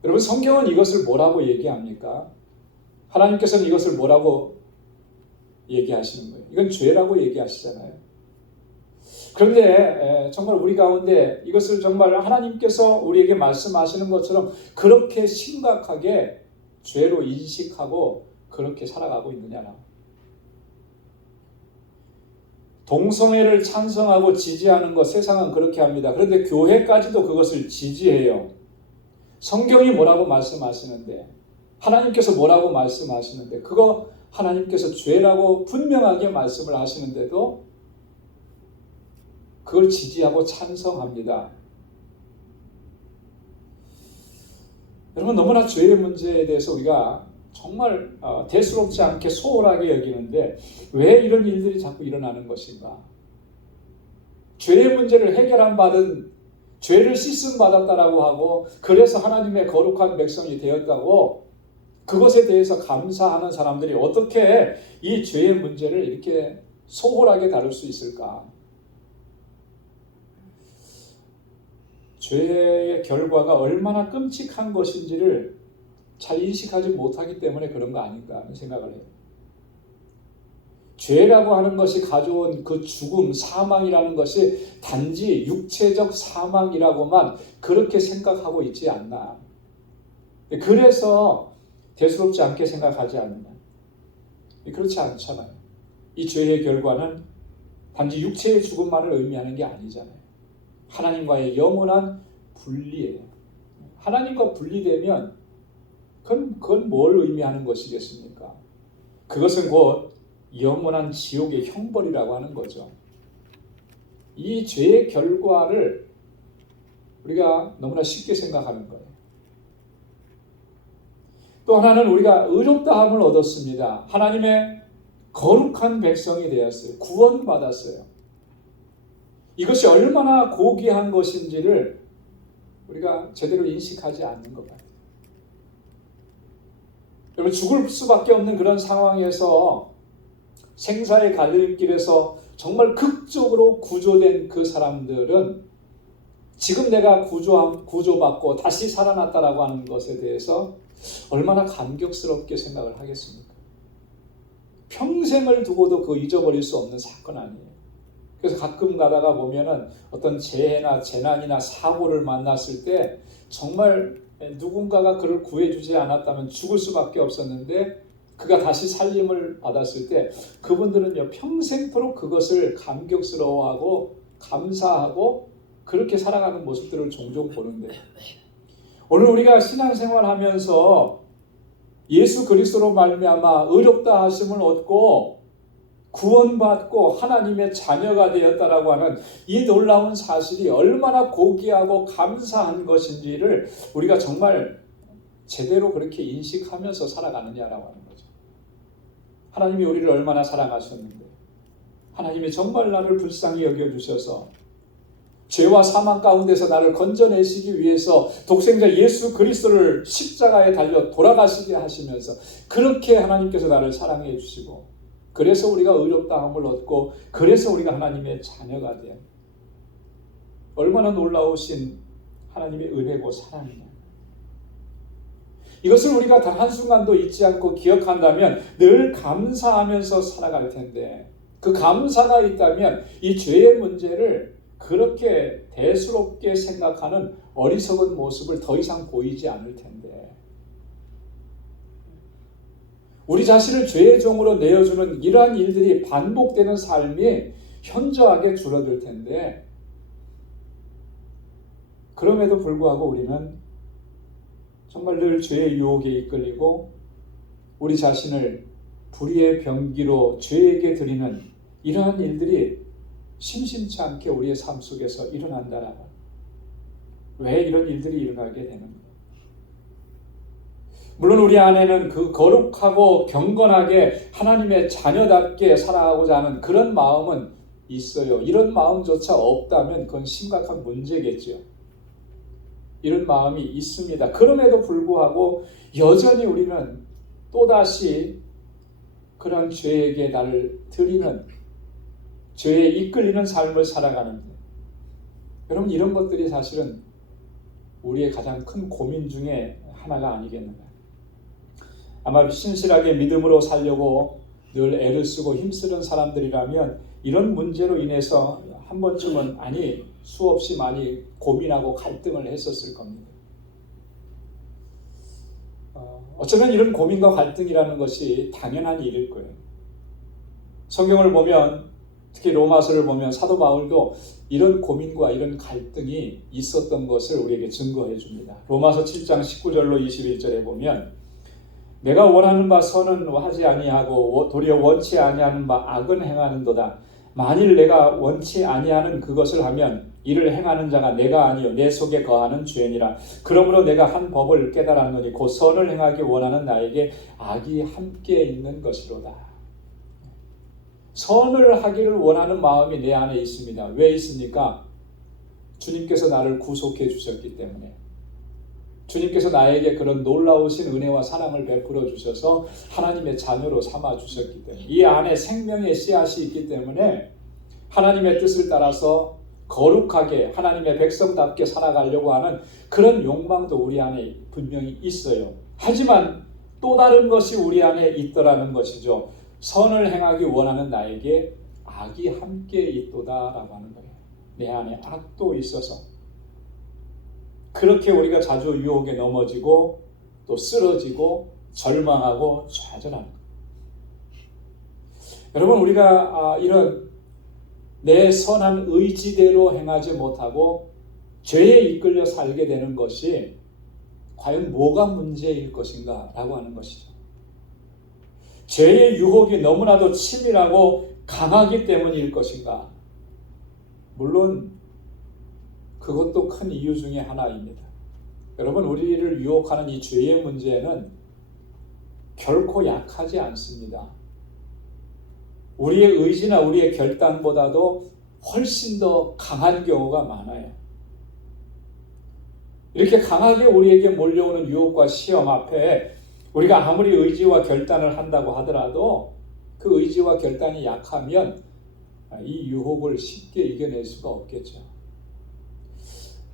여러분, 성경은 이것을 뭐라고 얘기합니까? 하나님께서는 이것을 뭐라고 얘기하시는 거예요? 이건 죄라고 얘기하시잖아요. 그런데 정말 우리 가운데 이것을 정말 하나님께서 우리에게 말씀하시는 것처럼 그렇게 심각하게 죄로 인식하고 그렇게 살아가고 있느냐라고. 동성애를 찬성하고 지지하는 것, 세상은 그렇게 합니다. 그런데 교회까지도 그것을 지지해요. 성경이 뭐라고 말씀하시는데, 하나님께서 뭐라고 말씀하시는데, 그거 하나님께서 죄라고 분명하게 말씀을 하시는데도 그걸 지지하고 찬성합니다. 여러분, 너무나 죄의 문제에 대해서 우리가 정말 대수롭지 않게 소홀하게 여기는데 왜 이런 일들이 자꾸 일어나는 것인가? 죄의 문제를 해결한 바는 죄를 씻음 받았다라고 하고 그래서 하나님의 거룩한 백성이 되었다고 그것에 대해서 감사하는 사람들이 어떻게 이 죄의 문제를 이렇게 소홀하게 다룰 수 있을까? 죄의 결과가 얼마나 끔찍한 것인지를 잘 인식하지 못하기 때문에 그런 거 아닌가 하는 생각을 해요. 죄라고 하는 것이 가져온 그 죽음, 사망이라는 것이 단지 육체적 사망이라고만 그렇게 생각하고 있지 않나. 그래서 대수롭지 않게 생각하지 않나. 그렇지 않잖아요. 이 죄의 결과는 단지 육체의 죽음만을 의미하는 게 아니잖아요. 하나님과의 영원한 분리예요. 하나님과 분리되면 그건 뭘 의미하는 것이겠습니까? 그것은 곧 영원한 지옥의 형벌이라고 하는 거죠. 이 죄의 결과를 우리가 너무나 쉽게 생각하는 거예요. 또 하나는 우리가 의롭다함을 얻었습니다. 하나님의 거룩한 백성이 되었어요. 구원받았어요. 이것이 얼마나 고귀한 것인지를 우리가 제대로 인식하지 않는 것 같아요. 여러분, 죽을 수밖에 없는 그런 상황에서 생사의 갈림길에서 정말 극적으로 구조된 그 사람들은 지금 내가 구조받고 다시 살아났다라고 하는 것에 대해서 얼마나 감격스럽게 생각을 하겠습니까? 평생을 두고도 그 잊어버릴 수 없는 사건 아니에요. 그래서 가끔 가다가 보면은 어떤 재해나 재난이나 사고를 만났을 때 정말 누군가가 그를 구해주지 않았다면 죽을 수밖에 없었는데 그가 다시 살림을 받았을 때 그분들은요 평생토록 그것을 감격스러워하고 감사하고 그렇게 살아가는 모습들을 종종 보는데 오늘 우리가 신앙생활하면서 예수 그리스도로 말미암아 의롭다 하심을 얻고 구원받고 하나님의 자녀가 되었다라고 하는 이 놀라운 사실이 얼마나 고귀하고 감사한 것인지를 우리가 정말 제대로 그렇게 인식하면서 살아가느냐라고 하는 거죠. 하나님이 우리를 얼마나 사랑하셨는데 하나님이 정말 나를 불쌍히 여겨주셔서 죄와 사망 가운데서 나를 건져내시기 위해서 독생자 예수 그리스도를 십자가에 달려 돌아가시게 하시면서 그렇게 하나님께서 나를 사랑해 주시고 그래서 우리가 의롭다함을 얻고 그래서 우리가 하나님의 자녀가 된 얼마나 놀라우신 하나님의 은혜고 사랑이냐. 이것을 우리가 단 한순간도 잊지 않고 기억한다면 늘 감사하면서 살아갈 텐데 그 감사가 있다면 이 죄의 문제를 그렇게 대수롭게 생각하는 어리석은 모습을 더 이상 보이지 않을 텐데 우리 자신을 죄의 종으로 내어주는 이러한 일들이 반복되는 삶이 현저하게 줄어들 텐데 그럼에도 불구하고 우리는 정말 늘 죄의 유혹에 이끌리고 우리 자신을 불의의 병기로 죄에게 드리는 이러한 일들이 심심치 않게 우리의 삶 속에서 일어난다라고. 왜 이런 일들이 일어나게 되는가? 물론 우리 안에는 그 거룩하고 경건하게 하나님의 자녀답게 살아가고자 하는 그런 마음은 있어요. 이런 마음조차 없다면 그건 심각한 문제겠죠. 이런 마음이 있습니다. 그럼에도 불구하고 여전히 우리는 또다시 그런 죄에게 나를 드리는 죄에 이끌리는 삶을 살아가는데 여러분 이런 것들이 사실은 우리의 가장 큰 고민 중에 하나가 아니겠는가. 아마 신실하게 믿음으로 살려고 늘 애를 쓰고 힘쓰는 사람들이라면 이런 문제로 인해서 한 번쯤은 아니 수없이 많이 고민하고 갈등을 했었을 겁니다. 어쩌면 이런 고민과 갈등이라는 것이 당연한 일일 거예요. 성경을 보면 특히 로마서를 보면 사도 바울도 이런 고민과 이런 갈등이 있었던 것을 우리에게 증거해 줍니다. 로마서 7장 19절로 21절에 보면 내가 원하는 바 선은 하지 아니하고 도리어 원치 아니하는 바 악은 행하는도다. 만일 내가 원치 아니하는 그것을 하면 이를 행하는 자가 내가 아니요 내 속에 거하는 죄니라. 그러므로 내가 한 법을 깨달았노니 곧 선을 행하기 원하는 나에게 악이 함께 있는 것이로다. 선을 하기를 원하는 마음이 내 안에 있습니다. 왜 있습니까? 주님께서 나를 구속해 주셨기 때문에 주님께서 나에게 그런 놀라우신 은혜와 사랑을 베풀어 주셔서 하나님의 자녀로 삼아 주셨기 때문에 이 안에 생명의 씨앗이 있기 때문에 하나님의 뜻을 따라서 거룩하게 하나님의 백성답게 살아가려고 하는 그런 욕망도 우리 안에 분명히 있어요. 하지만 또 다른 것이 우리 안에 있더라는 것이죠. 선을 행하기 원하는 나에게 악이 함께 있도다라고 하는 거예요. 내 안에 악도 있어서 그렇게 우리가 자주 유혹에 넘어지고 또 쓰러지고 절망하고 좌절하는 거예요. 여러분 우리가 이런 내 선한 의지대로 행하지 못하고 죄에 이끌려 살게 되는 것이 과연 뭐가 문제일 것인가 라고 하는 것이죠. 죄의 유혹이 너무나도 치밀하고 강하기 때문일 것인가? 물론 그것도 큰 이유 중에 하나입니다. 여러분 우리를 유혹하는 이 죄의 문제는 결코 약하지 않습니다. 우리의 의지나 우리의 결단보다도 훨씬 더 강한 경우가 많아요. 이렇게 강하게 우리에게 몰려오는 유혹과 시험 앞에 우리가 아무리 의지와 결단을 한다고 하더라도 그 의지와 결단이 약하면 이 유혹을 쉽게 이겨낼 수가 없겠죠.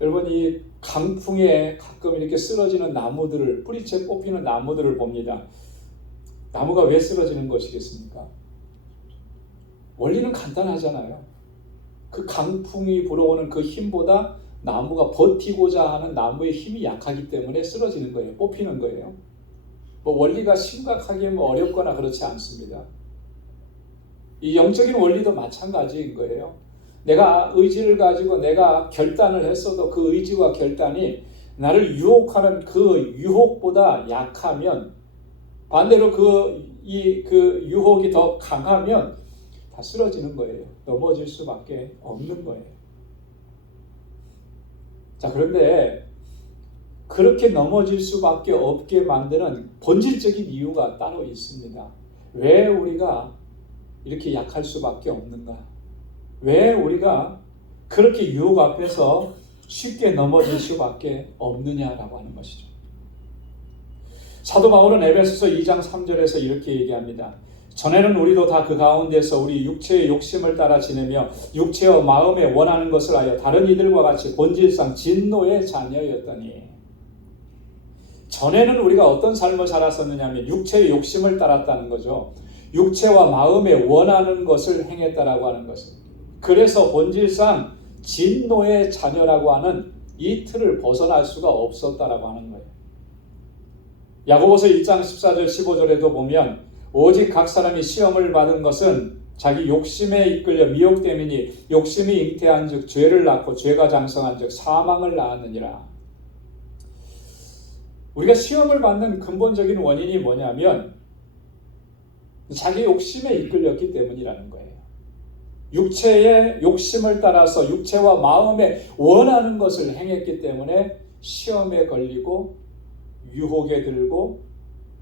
여러분, 이 강풍에 가끔 이렇게 쓰러지는 나무들을, 뿌리채 뽑히는 나무들을 봅니다. 나무가 왜 쓰러지는 것이겠습니까? 원리는 간단하잖아요. 그 강풍이 불어오는 그 힘보다 나무가 버티고자 하는 나무의 힘이 약하기 때문에 쓰러지는 거예요. 뽑히는 거예요. 뭐 원리가 심각하게 어렵거나 그렇지 않습니다. 이 영적인 원리도 마찬가지인 거예요. 내가 의지를 가지고 내가 결단을 했어도 그 의지와 결단이 나를 유혹하는 그 유혹보다 약하면, 반대로 그 유혹이 더 강하면 다 쓰러지는 거예요. 넘어질 수밖에 없는 거예요. 자, 그런데 그렇게 넘어질 수밖에 없게 만드는 본질적인 이유가 따로 있습니다. 왜 우리가 이렇게 약할 수밖에 없는가? 왜 우리가 그렇게 유혹 앞에서 쉽게 넘어질 수밖에 없느냐라고 하는 것이죠. 사도 바울은 에베소서 2장 3절에서 이렇게 얘기합니다. 전에는 우리도 다 그 가운데서 우리 육체의 욕심을 따라 지내며 육체와 마음에 원하는 것을 하여 다른 이들과 같이 본질상 진노의 자녀였더니, 전에는 우리가 어떤 삶을 살았었느냐 하면 육체의 욕심을 따랐다는 거죠. 육체와 마음에 원하는 것을 행했다라고 하는 것입니다. 그래서 본질상 진노의 자녀라고 하는 이 틀을 벗어날 수가 없었다라고 하는 거예요. 야고보서 1장 14절 15절에도 보면 오직 각 사람이 시험을 받은 것은 자기 욕심에 이끌려 미혹됨이니 욕심이 잉태한 즉 죄를 낳고 죄가 장성한 즉 사망을 낳았느니라. 우리가 시험을 받는 근본적인 원인이 뭐냐면 자기 욕심에 이끌렸기 때문이라는 거예요. 육체의 욕심을 따라서 육체와 마음에 원하는 것을 행했기 때문에 시험에 걸리고 유혹에 들고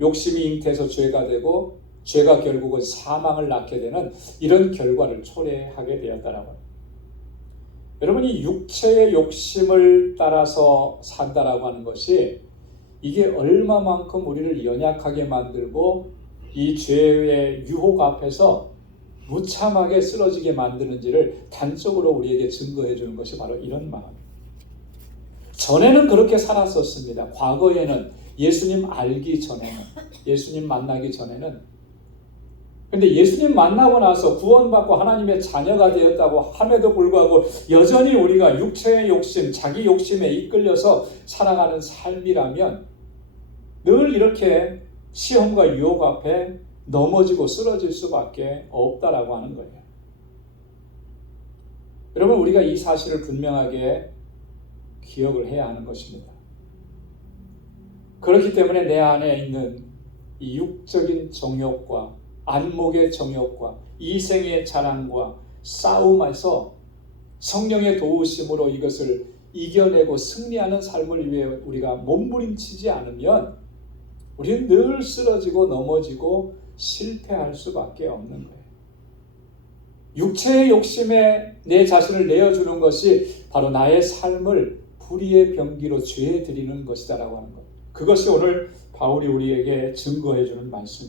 욕심이 잉태해서 죄가 되고 죄가 결국은 사망을 낳게 되는 이런 결과를 초래하게 되었다라고 합니다. 여러분이 육체의 욕심을 따라서 산다라고 하는 것이 이게 얼마만큼 우리를 연약하게 만들고 이 죄의 유혹 앞에서 무참하게 쓰러지게 만드는지를 단적으로 우리에게 증거해 주는 것이 바로 이런 마음입니다. 전에는 그렇게 살았었습니다. 과거에는 예수님 알기 전에는, 예수님 만나기 전에는. 근데 예수님 만나고 나서 구원받고 하나님의 자녀가 되었다고 함에도 불구하고 여전히 우리가 육체의 욕심, 자기 욕심에 이끌려서 살아가는 삶이라면 늘 이렇게 시험과 유혹 앞에 넘어지고 쓰러질 수밖에 없다라고 하는 거예요. 여러분, 우리가 이 사실을 분명하게 기억을 해야 하는 것입니다. 그렇기 때문에 내 안에 있는 이 육적인 정욕과 안목의 정욕과 이생의 자랑과 싸움에서 성령의 도우심으로 이것을 이겨내고 승리하는 삶을 위해 우리가 몸부림치지 않으면 우리는 늘 쓰러지고 넘어지고 실패할 수밖에 없는 거예요. 육체의 욕심에 내 자신을 내어주는 것이 바로 나의 삶을 불의의 병기로 죄에 드리는 것이다라고 하는 것. 그것이 오늘 바울이 우리에게 증거해 주는 말씀.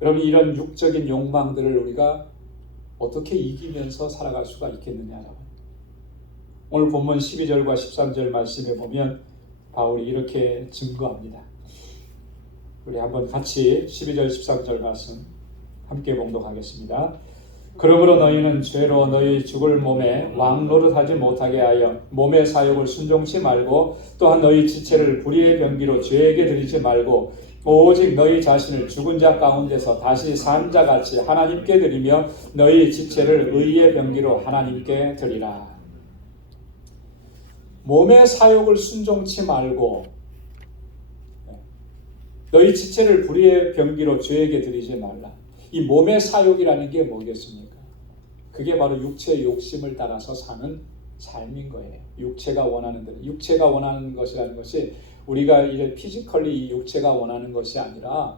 여러분, 이런 육적인 욕망들을 우리가 어떻게 이기면서 살아갈 수가 있겠느냐라고. 오늘 본문 12절과 13절 말씀에 보면 바울이 이렇게 증거합니다. 우리 한번 같이 12절 13절 말씀 함께 봉독하겠습니다. 그러므로 너희는 죄로 너희 죽을 몸에 왕노릇하지 못하게 하여 몸의 사욕을 순종치 말고 또한 너희 지체를 불의의 병기로 죄에게 드리지 말고 오직 너희 자신을 죽은 자 가운데서 다시 산 자같이 하나님께 드리며 너희 지체를 의의 병기로 하나님께 드리라. 몸의 사욕을 순종치 말고 너희 지체를 불의의 병기로 죄에게 드리지 말라. 이 몸의 사욕이라는 게 뭐겠습니까? 그게 바로 육체의 욕심을 따라서 사는 삶인 거예요. 육체가 원하는 대로. 육체가 원하는 것이라는 것이 우리가 이제 피지컬리 이 육체가 원하는 것이 아니라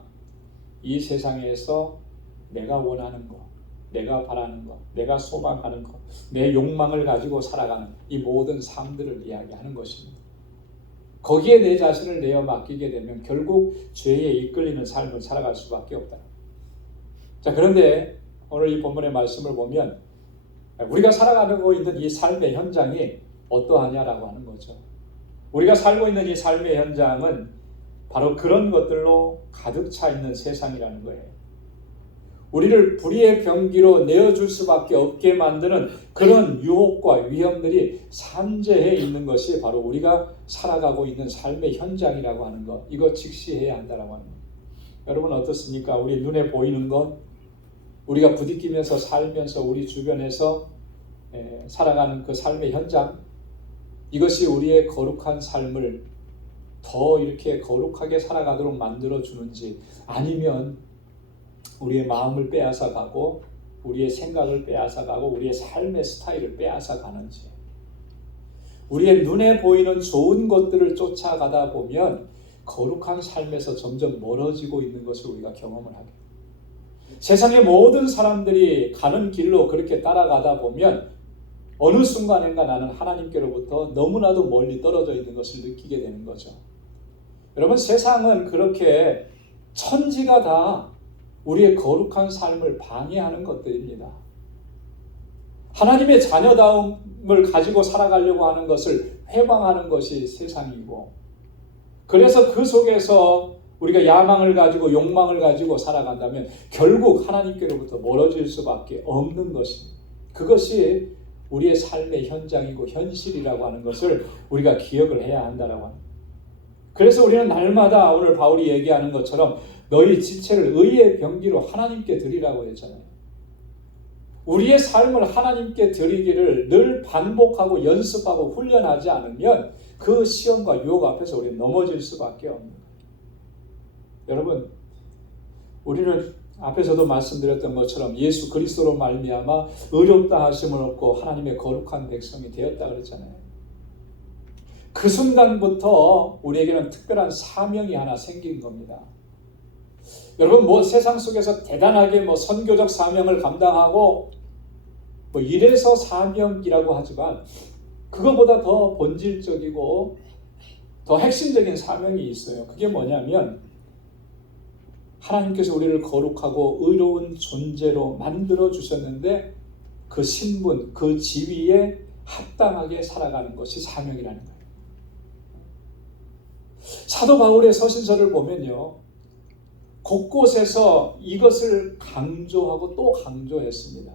이 세상에서 내가 원하는 것, 내가 바라는 것, 내가 소망하는 것, 내 욕망을 가지고 살아가는 이 모든 삶들을 이야기하는 것입니다. 거기에 내 자신을 내어 맡기게 되면 결국 죄에 이끌리는 삶을 살아갈 수밖에 없다. 자, 그런데 오늘 이 본문의 말씀을 보면 우리가 살아가고 있는 이 삶의 현장이 어떠하냐라고 하는 거죠. 우리가 살고 있는 이 삶의 현장은 바로 그런 것들로 가득 차 있는 세상이라는 거예요. 우리를 불의의 병기로 내어줄 수밖에 없게 만드는 그런 유혹과 위험들이 산재해 있는 것이 바로 우리가 살아가고 있는 삶의 현장이라고 하는 것, 이거 직시해야 한다라고 하는 것. 여러분 어떻습니까? 우리 눈에 보이는 것, 우리가 부딪히면서 살면서 우리 주변에서 살아가는 그 삶의 현장, 이것이 우리의 거룩한 삶을 더 이렇게 거룩하게 살아가도록 만들어주는지, 아니면 우리의 마음을 빼앗아가고 우리의 생각을 빼앗아가고 우리의 삶의 스타일을 빼앗아가는지. 우리의 눈에 보이는 좋은 것들을 쫓아가다 보면 거룩한 삶에서 점점 멀어지고 있는 것을 우리가 경험을 하게. 세상의 모든 사람들이 가는 길로 그렇게 따라가다 보면 어느 순간인가 나는 하나님께로부터 너무나도 멀리 떨어져 있는 것을 느끼게 되는 거죠. 여러분, 세상은 그렇게 천지가 다 우리의 거룩한 삶을 방해하는 것들입니다. 하나님의 자녀다움을 가지고 살아가려고 하는 것을 회방하는 것이 세상이고, 그래서 그 속에서 우리가 야망을 가지고 욕망을 가지고 살아간다면 결국 하나님께로부터 멀어질 수밖에 없는 것입니다. 그것이 우리의 삶의 현장이고 현실이라고 하는 것을 우리가 기억을 해야 한다라고 합니다. 그래서 우리는 날마다 오늘 바울이 얘기하는 것처럼 너희 지체를 의의 병기로 하나님께 드리라고 했잖아요. 우리의 삶을 하나님께 드리기를 늘 반복하고 연습하고 훈련하지 않으면 그 시험과 유혹 앞에서 우리는 넘어질 수밖에 없는 거예요. 여러분, 우리는 앞에서도 말씀드렸던 것처럼 예수 그리스도로 말미암아 의롭다 하심을 얻고 하나님의 거룩한 백성이 되었다 그랬잖아요. 그 순간부터 우리에게는 특별한 사명이 하나 생긴 겁니다. 여러분, 세상 속에서 대단하게 선교적 사명을 감당하고 이래서 사명이라고 하지만 그거보다 더 본질적이고 더 핵심적인 사명이 있어요. 그게 뭐냐면 하나님께서 우리를 거룩하고 의로운 존재로 만들어 주셨는데 그 신분, 그 지위에 합당하게 살아가는 것이 사명이라는 거예요. 사도 바울의 서신서를 보면요, 곳곳에서 이것을 강조하고 또 강조했습니다.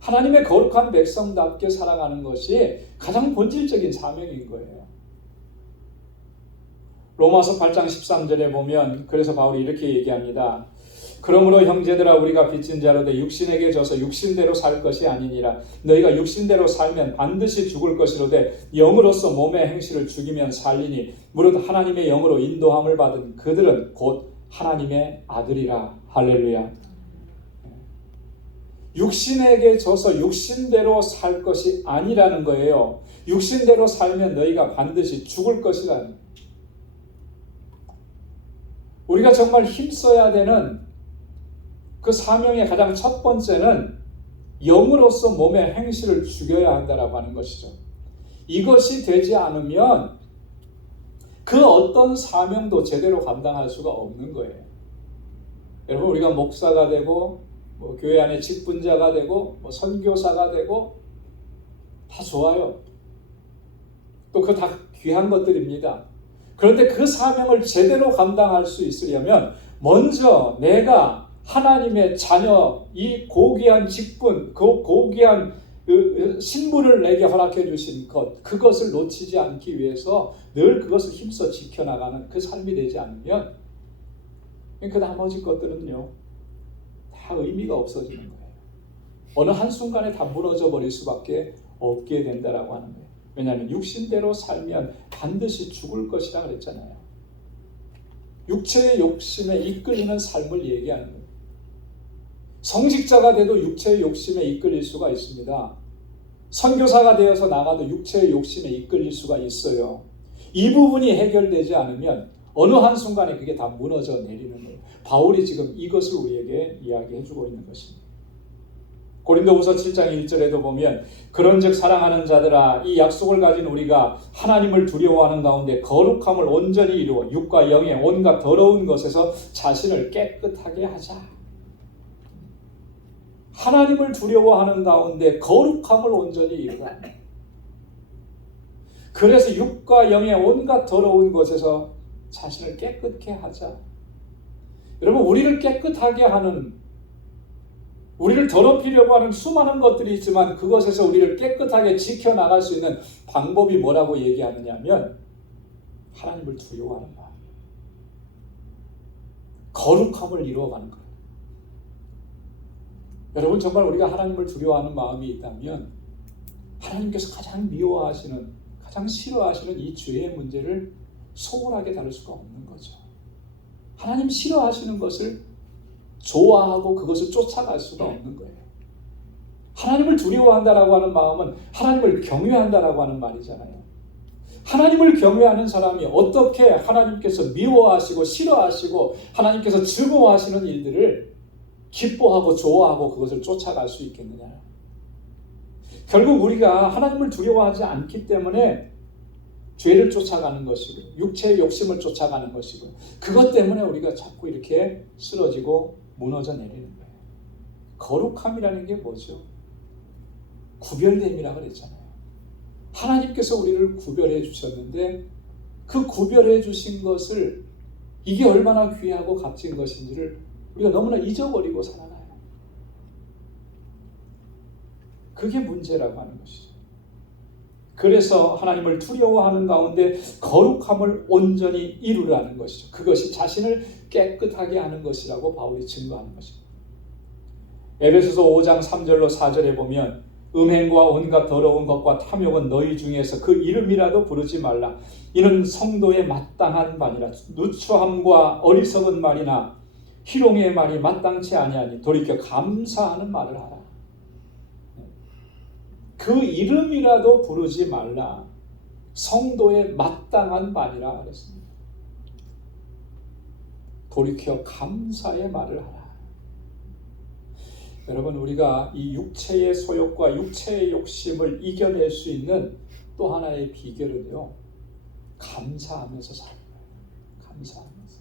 하나님의 거룩한 백성답게 살아가는 것이 가장 본질적인 사명인 거예요. 로마서 8장 13절에 보면 그래서 바울이 이렇게 얘기합니다. 그러므로 형제들아, 우리가 빚진 자로 돼 육신에게 져서 육신대로 살 것이 아니니라. 너희가 육신대로 살면 반드시 죽을 것이로되 영으로서 몸의 행실을 죽이면 살리니 무릇 하나님의 영으로 인도함을 받은 그들은 곧 하나님의 아들이라. 할렐루야. 육신에게 져서 육신대로 살 것이 아니라는 거예요. 육신대로 살면 너희가 반드시 죽을 것이라는. 우리가 정말 힘써야 되는 그 사명의 가장 첫 번째는 영으로서 몸의 행실을 죽여야 한다라고 하는 것이죠. 이것이 되지 않으면 그 어떤 사명도 제대로 감당할 수가 없는 거예요. 여러분, 우리가 목사가 되고 교회 안에 직분자가 되고 선교사가 되고 다 좋아요. 또 그거 다 귀한 것들입니다. 그런데 그 사명을 제대로 감당할 수 있으려면 먼저 내가 하나님의 자녀, 이 고귀한 직분, 그 고귀한 신분을 내게 허락해 주신 것, 그것을 놓치지 않기 위해서 늘 그것을 힘써 지켜나가는 그 삶이 되지 않으면 그 나머지 것들은요 다 의미가 없어지는 거예요. 어느 한순간에 다 무너져 버릴 수밖에 없게 된다라고 하는 거예요. 왜냐하면 육신대로 살면 반드시 죽을 것이라 그랬잖아요. 육체의 욕심에 이끌리는 삶을 얘기하는 거예요. 성직자가 돼도 육체의 욕심에 이끌릴 수가 있습니다. 선교사가 되어서 나가도 육체의 욕심에 이끌릴 수가 있어요. 이 부분이 해결되지 않으면 어느 한순간에 그게 다 무너져 내리는 거예요. 바울이 지금 이것을 우리에게 이야기해주고 있는 것입니다. 고린도후서 7장 1절에도 보면 그런즉 사랑하는 자들아, 이 약속을 가진 우리가 하나님을 두려워하는 가운데 거룩함을 온전히 이루어 육과 영의 온갖 더러운 것에서 자신을 깨끗하게 하자. 하나님을 두려워하는 가운데 거룩함을 온전히 이루라. 그래서 육과 영의 온갖 더러운 것에서 자신을 깨끗게 하자. 여러분, 우리를 깨끗하게 하는, 우리를 더럽히려고 하는 수많은 것들이 있지만 그것에서 우리를 깨끗하게 지켜나갈 수 있는 방법이 뭐라고 얘기하느냐 하면 하나님을 두려워하는 마음, 거룩함을 이루어가는 거예요. 여러분, 정말 우리가 하나님을 두려워하는 마음이 있다면 하나님께서 가장 미워하시는, 가장 싫어하시는 이 죄의 문제를 소홀하게 다룰 수가 없는 거죠. 하나님 싫어하시는 것을 좋아하고 그것을 쫓아갈 수가 없는 거예요. 하나님을 두려워한다라고 하는 마음은 하나님을 경외한다라고 하는 말이잖아요. 하나님을 경외하는 사람이 어떻게 하나님께서 미워하시고 싫어하시고 하나님께서 증오하시는 일들을 기뻐하고 좋아하고 그것을 쫓아갈 수 있겠느냐. 결국 우리가 하나님을 두려워하지 않기 때문에 죄를 쫓아가는 것이고 육체의 욕심을 쫓아가는 것이고 그것 때문에 우리가 자꾸 이렇게 쓰러지고 무너져 내리는 거예요. 거룩함이라는 게 뭐죠? 구별됨이라고 그랬잖아요. 하나님께서 우리를 구별해 주셨는데 그 구별해 주신 것을 이게 얼마나 귀하고 값진 것인지를 우리가 너무나 잊어버리고 살아가요. 그게 문제라고 하는 것이죠. 그래서 하나님을 두려워하는 가운데 거룩함을 온전히 이루라는 것이죠. 그것이 자신을 깨끗하게 하는 것이라고 바울이 증거하는 것입니다. 에베소서 5장 3절로 4절에 보면 음행과 온갖 더러운 것과 탐욕은 너희 중에서 그 이름이라도 부르지 말라. 이는 성도의 마땅한 바니라. 누추함과 어리석은 말이나 희롱의 말이 마땅치 아니하니 돌이켜 감사하는 말을 하라. 그 이름이라도 부르지 말라. 성도의 마땅한 바니라 그랬습니다. 돌이켜 감사의 말을 하라. 여러분, 우리가 이 육체의 소욕과 육체의 욕심을 이겨낼 수 있는 또 하나의 비결은요, 감사하면서 사는 거예요. 감사하면서.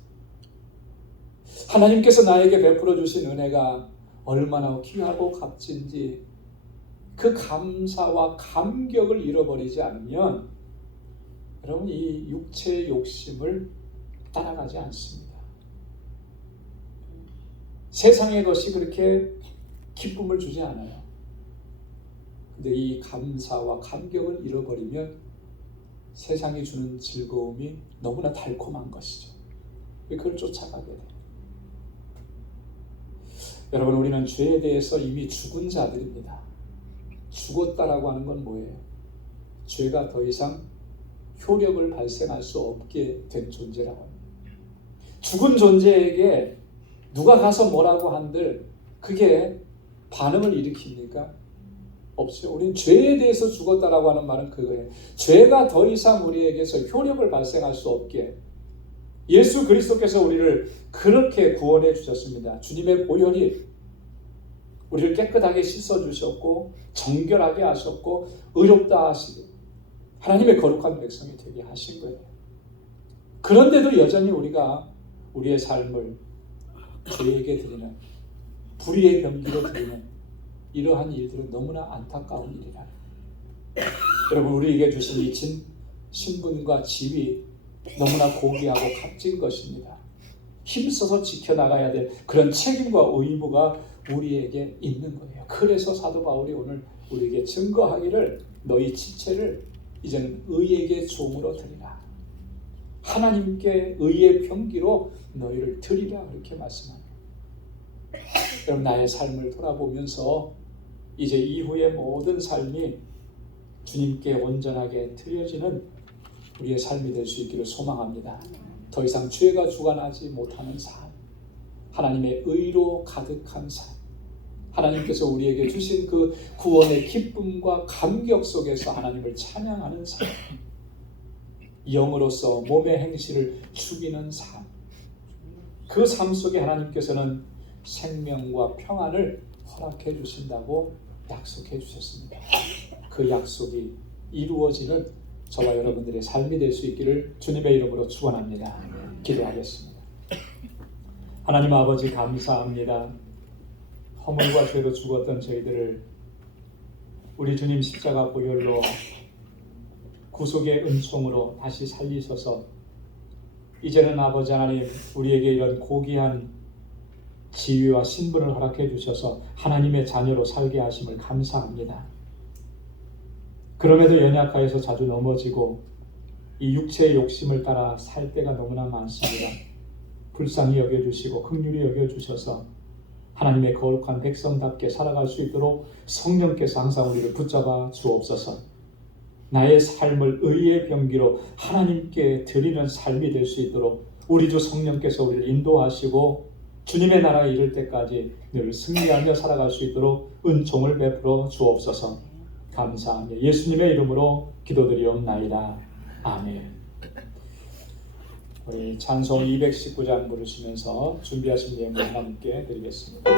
하나님께서 나에게 베풀어 주신 은혜가 얼마나 귀하고 값진지 그 감사와 감격을 잃어버리지 않으면 여러분, 이 육체의 욕심을 따라가지 않습니다. 세상의 것이 그렇게 기쁨을 주지 않아요. 근데 이 감사와 감격을 잃어버리면 세상이 주는 즐거움이 너무나 달콤한 것이죠. 그걸 쫓아가게 돼요. 여러분, 우리는 죄에 대해서 이미 죽은 자들입니다. 죽었다라고 하는 건 뭐예요? 죄가 더 이상 효력을 발생할 수 없게 된 존재라고 합니다. 죽은 존재에게 누가 가서 뭐라고 한들 그게 반응을 일으킵니까? 없어요. 우리는 죄에 대해서 죽었다라고 하는 말은 그거예요. 죄가 더 이상 우리에게서 효력을 발생할 수 없게 예수 그리스도께서 우리를 그렇게 구원해 주셨습니다. 주님의 보혈이 우리를 깨끗하게 씻어주셨고 정결하게 하셨고 의롭다 하시고 하나님의 거룩한 백성이 되게 하신 거예요. 그런데도 여전히 우리가 우리의 삶을 죄에게 드리는, 불의의 병기로 드리는 이러한 일들은 너무나 안타까운 일이라. 여러분, 우리에게 주신 이 신분과 지위 너무나 고귀하고 값진 것입니다. 힘써서 지켜나가야 될 그런 책임과 의무가 우리에게 있는 거예요. 그래서 사도 바울이 오늘 우리에게 증거하기를 너희 지체를 이제는 의에게 종으로 드리라. 하나님께 의의 병기로 너희를 드리라 그렇게 말씀합니다. 여러분, 나의 삶을 돌아보면서 이제 이후의 모든 삶이 주님께 온전하게 드려지는 우리의 삶이 될 수 있기를 소망합니다. 더 이상 죄가 주관하지 못하는 삶, 하나님의 의로 가득한 삶, 하나님께서 우리에게 주신 그 구원의 기쁨과 감격 속에서 하나님을 찬양하는 삶, 영으로서 몸의 행실을 죽이는 삶, 그 삶 속에 하나님께서는 생명과 평안을 허락해 주신다고 약속해 주셨습니다. 그 약속이 이루어지는 저와 여러분들의 삶이 될 수 있기를 주님의 이름으로 축원합니다. 기도하겠습니다. 하나님 아버지, 감사합니다. 허물과 죄로 죽었던 저희들을 우리 주님 십자가 보혈로 구속의 은총으로 다시 살리셔서 이제는 아버지 하나님 우리에게 이런 고귀한 지위와 신분을 허락해 주셔서 하나님의 자녀로 살게 하심을 감사합니다. 그럼에도 연약하여서 자주 넘어지고 이 육체의 욕심을 따라 살 때가 너무나 많습니다. 불쌍히 여겨주시고 긍휼히 여겨주셔서 하나님의 거룩한 백성답게 살아갈 수 있도록 성령께서 항상 우리를 붙잡아 주옵소서. 나의 삶을 의의 병기로 하나님께 드리는 삶이 될 수 있도록 우리 주 성령께서 우리를 인도하시고 주님의 나라에 이를 때까지 늘 승리하며 살아갈 수 있도록 은총을 베풀어 주옵소서. 감사하며 예수님의 이름으로 기도드리옵나이다. 아멘. 우리 찬송 219장 부르시면서 준비하신 예물 하나님께 드리겠습니다.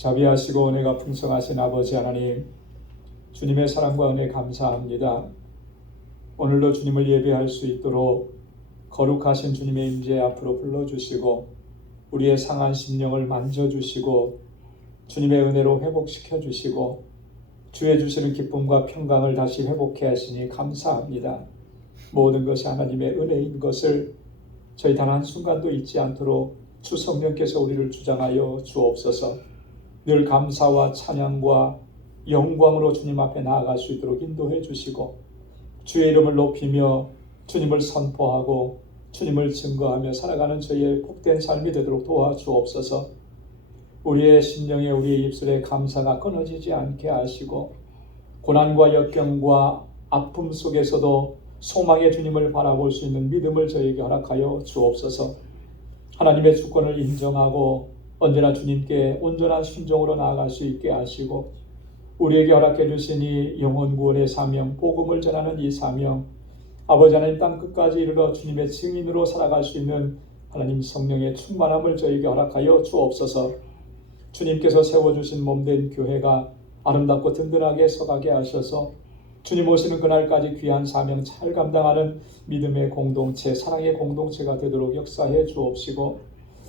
자비하시고 은혜가 풍성하신 아버지 하나님, 주님의 사랑과 은혜 감사합니다. 오늘도 주님을 예배할 수 있도록 거룩하신 주님의 임재 앞으로 불러주시고 우리의 상한 심령을 만져주시고 주님의 은혜로 회복시켜 주시고 주의 주시는 기쁨과 평강을 다시 회복해 하시니 감사합니다. 모든 것이 하나님의 은혜인 것을 저희 단 한순간도 잊지 않도록 주 성령께서 우리를 주장하여 주옵소서. 늘 감사와 찬양과 영광으로 주님 앞에 나아갈 수 있도록 인도해 주시고 주의 이름을 높이며 주님을 선포하고 주님을 증거하며 살아가는 저희의 복된 삶이 되도록 도와주옵소서. 우리의 심령에 우리의 입술에 감사가 끊어지지 않게 하시고 고난과 역경과 아픔 속에서도 소망의 주님을 바라볼 수 있는 믿음을 저희에게 허락하여 주옵소서. 하나님의 주권을 인정하고 언제나 주님께 온전한 순종으로 나아갈 수 있게 하시고 우리에게 허락해 주신 이 영혼 구원의 사명, 복음을 전하는 이 사명, 아버지 하나님 땅 끝까지 이르러 주님의 증인으로 살아갈 수 있는 하나님 성령의 충만함을 저에게 허락하여 주옵소서. 주님께서 세워주신 몸된 교회가 아름답고 든든하게 서가게 하셔서 주님 오시는 그날까지 귀한 사명 잘 감당하는 믿음의 공동체, 사랑의 공동체가 되도록 역사해 주옵시고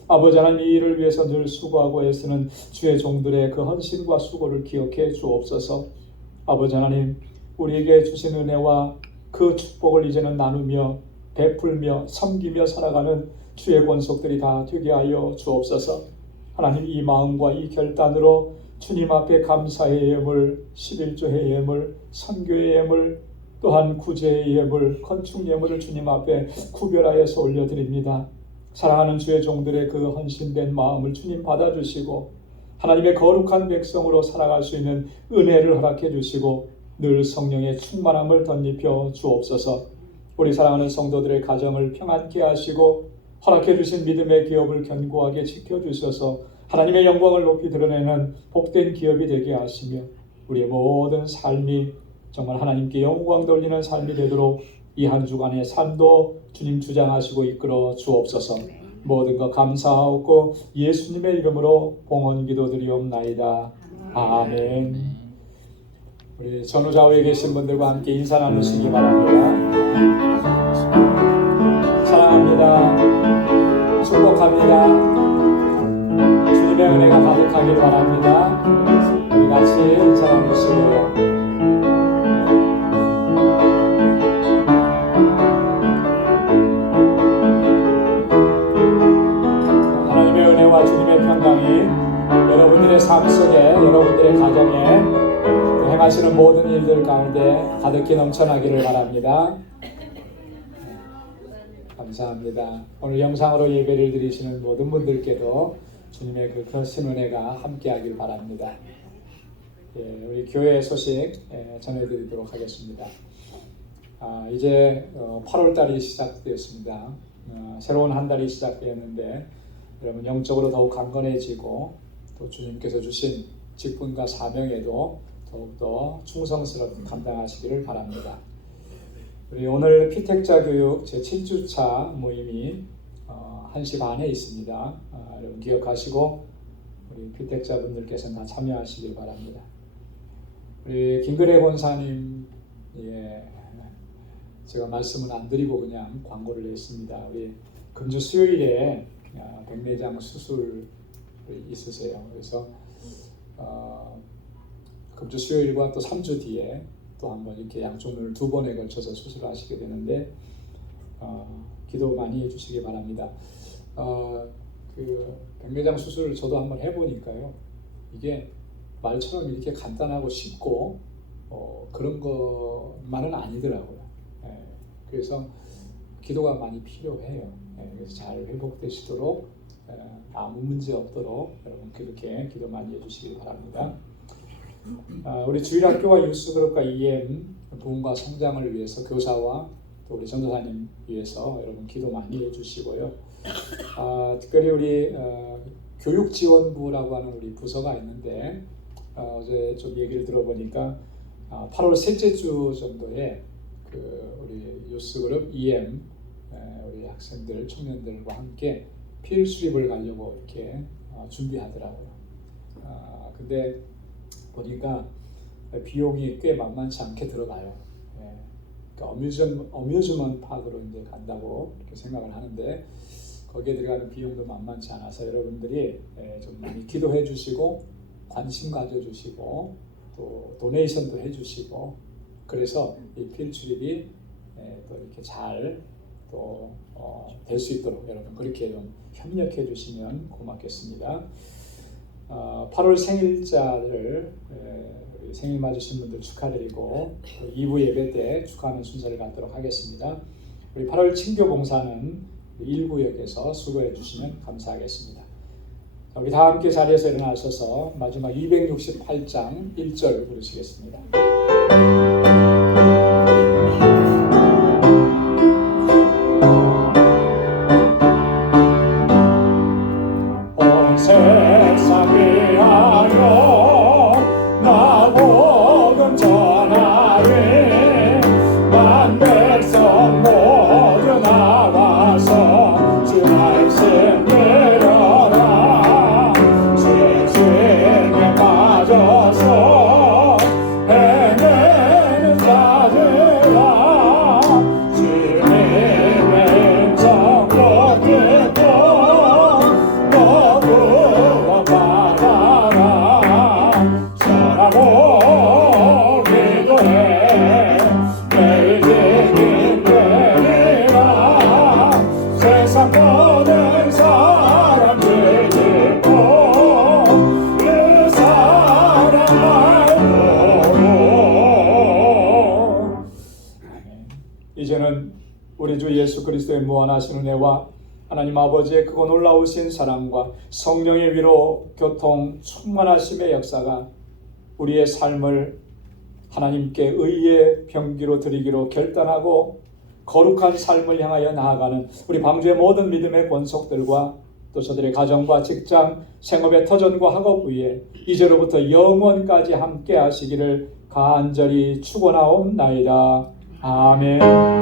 아버지 하나님 이 일을 위해서 늘 수고하고 애쓰는 주의 종들의 그 헌신과 수고를 기억해 주옵소서. 아버지 하나님 우리에게 주신 은혜와 그 축복을 이제는 나누며 베풀며 섬기며 살아가는 주의 권속들이 다 되게 하여 주옵소서. 하나님 이 마음과 이 결단으로 주님 앞에 감사의 예물, 11조의 예물, 선교의 예물, 또한 구제의 예물, 건축 예물을 주님 앞에 구별하여서 올려드립니다. 사랑하는 주의 종들의 그 헌신된 마음을 주님 받아주시고 하나님의 거룩한 백성으로 살아갈 수 있는 은혜를 허락해 주시고 늘 성령의 충만함을 덧입혀 주옵소서. 우리 사랑하는 성도들의 가정을 평안케 하시고 허락해 주신 믿음의 기업을 견고하게 지켜주셔서 하나님의 영광을 높이 드러내는 복된 기업이 되게 하시며 우리의 모든 삶이 정말 하나님께 영광 돌리는 삶이 되도록 이 한 주간의 삶도 주님 주장하시고 이끌어 주옵소서. 모든 것 감사하옵고 예수님의 이름으로 봉헌 기도드리옵나이다. 아멘. 우리 전후좌우에 계신 분들과 함께 인사 나누시기 바랍니다. 사랑합니다. 축복합니다. 주님의 은혜가 가득하길 바랍니다. 우리 같이 인사 나누시고요. 하나님의 은혜와 주님의 평강이 여러분들의 삶 속에, 여러분들의 가정에 행하시는 모든 일들 가운데 가득히 넘쳐나기를 바랍니다. 감사합니다. 오늘 영상으로 예배를 드리시는 모든 분들께도 주님의 그 크신 은혜가 함께하길 바랍니다. 우리 교회 소식 전해드리도록 하겠습니다. 이제 8월달이 시작되었습니다. 새로운 한 달이 시작되었는데 여러분 영적으로 더욱 강건해지고 또 주님께서 주신 직분과 사명에도 더욱더 충성스럽게 감당하시기를 바랍니다. 우리 오늘 피택자 교육 제7주차 모임이 1시 반에 있습니다. 여러분 기억하시고 우리 피택자분들께서는 다 참여하시길 바랍니다. 우리 김그래 권사님 제가 말씀을 안 드리고 그냥 광고를 했습니다. 우리 금주 수요일에 백내장 수술이 있으세요. 그래서 금주 수요일과 또 3주 뒤에 또 한번 이렇게 양쪽 눈을 2번에 걸쳐서 수술을 하시게 되는데 기도 많이 해주시기 바랍니다. 그 백내장 수술을 저도 한번 해보니까요, 이게 말처럼 이렇게 간단하고 쉽고 그런 것만은 아니더라고요. 그래서 기도가 많이 필요해요. 그래서 잘 회복되시도록 아무 문제 없도록 여러분 그렇게 기도 많이 해주시기 바랍니다. 우리 주일학교와 유스그룹과 EM 부흥과 성장을 위해서 교사와 또 우리 전도사님 위해서 여러분 기도 많이 해주시고요. 특별히 우리 교육지원부라고 하는 우리 부서가 있는데 어제 좀 얘기를 들어보니까 8월 셋째 주 정도에 그 우리 유스그룹 EM 우리 학생들 청년들과 함께 필 수립을 가려고 이렇게 준비하더라고요. 근데 보니까 비용이 꽤 만만치 않게 들어가요. 그러니까 어뮤즈먼트 파크로 이제 간다고 이렇게 생각을 하는데 거기에 들어가는 비용도 만만치 않아서 여러분들이 좀 많이 기도해 주시고 관심 가져주시고 또 도네이션도 해주시고 그래서 이 필 출입이 또 이렇게 잘 또 될 수 있도록 여러분 그렇게 좀 협력해 주시면 고맙겠습니다. 8월 생일자를 생일 맞으신 분들 축하드리고 2부 예배 때 축하하는 순서를 갖도록 하겠습니다. 우리 8월 친교 봉사는 1구역에서 수고해 주시면 감사하겠습니다. 우리 다 함께 자리에서 일어나셔서 마지막 268장 1절 부르시겠습니다. 예수 그리스도의 무한하신 은혜와 하나님 아버지의 크고 놀라우신 사랑과 성령의 위로 교통 충만하심의 역사가 우리의 삶을 하나님께 의의 병기로 드리기로 결단하고 거룩한 삶을 향하여 나아가는 우리 방주의 모든 믿음의 권속들과 또 저들의 가정과 직장, 생업의 터전과 학업 위에 이제로부터 영원까지 함께 하시기를 간절히 축원하옵나이다. 아멘.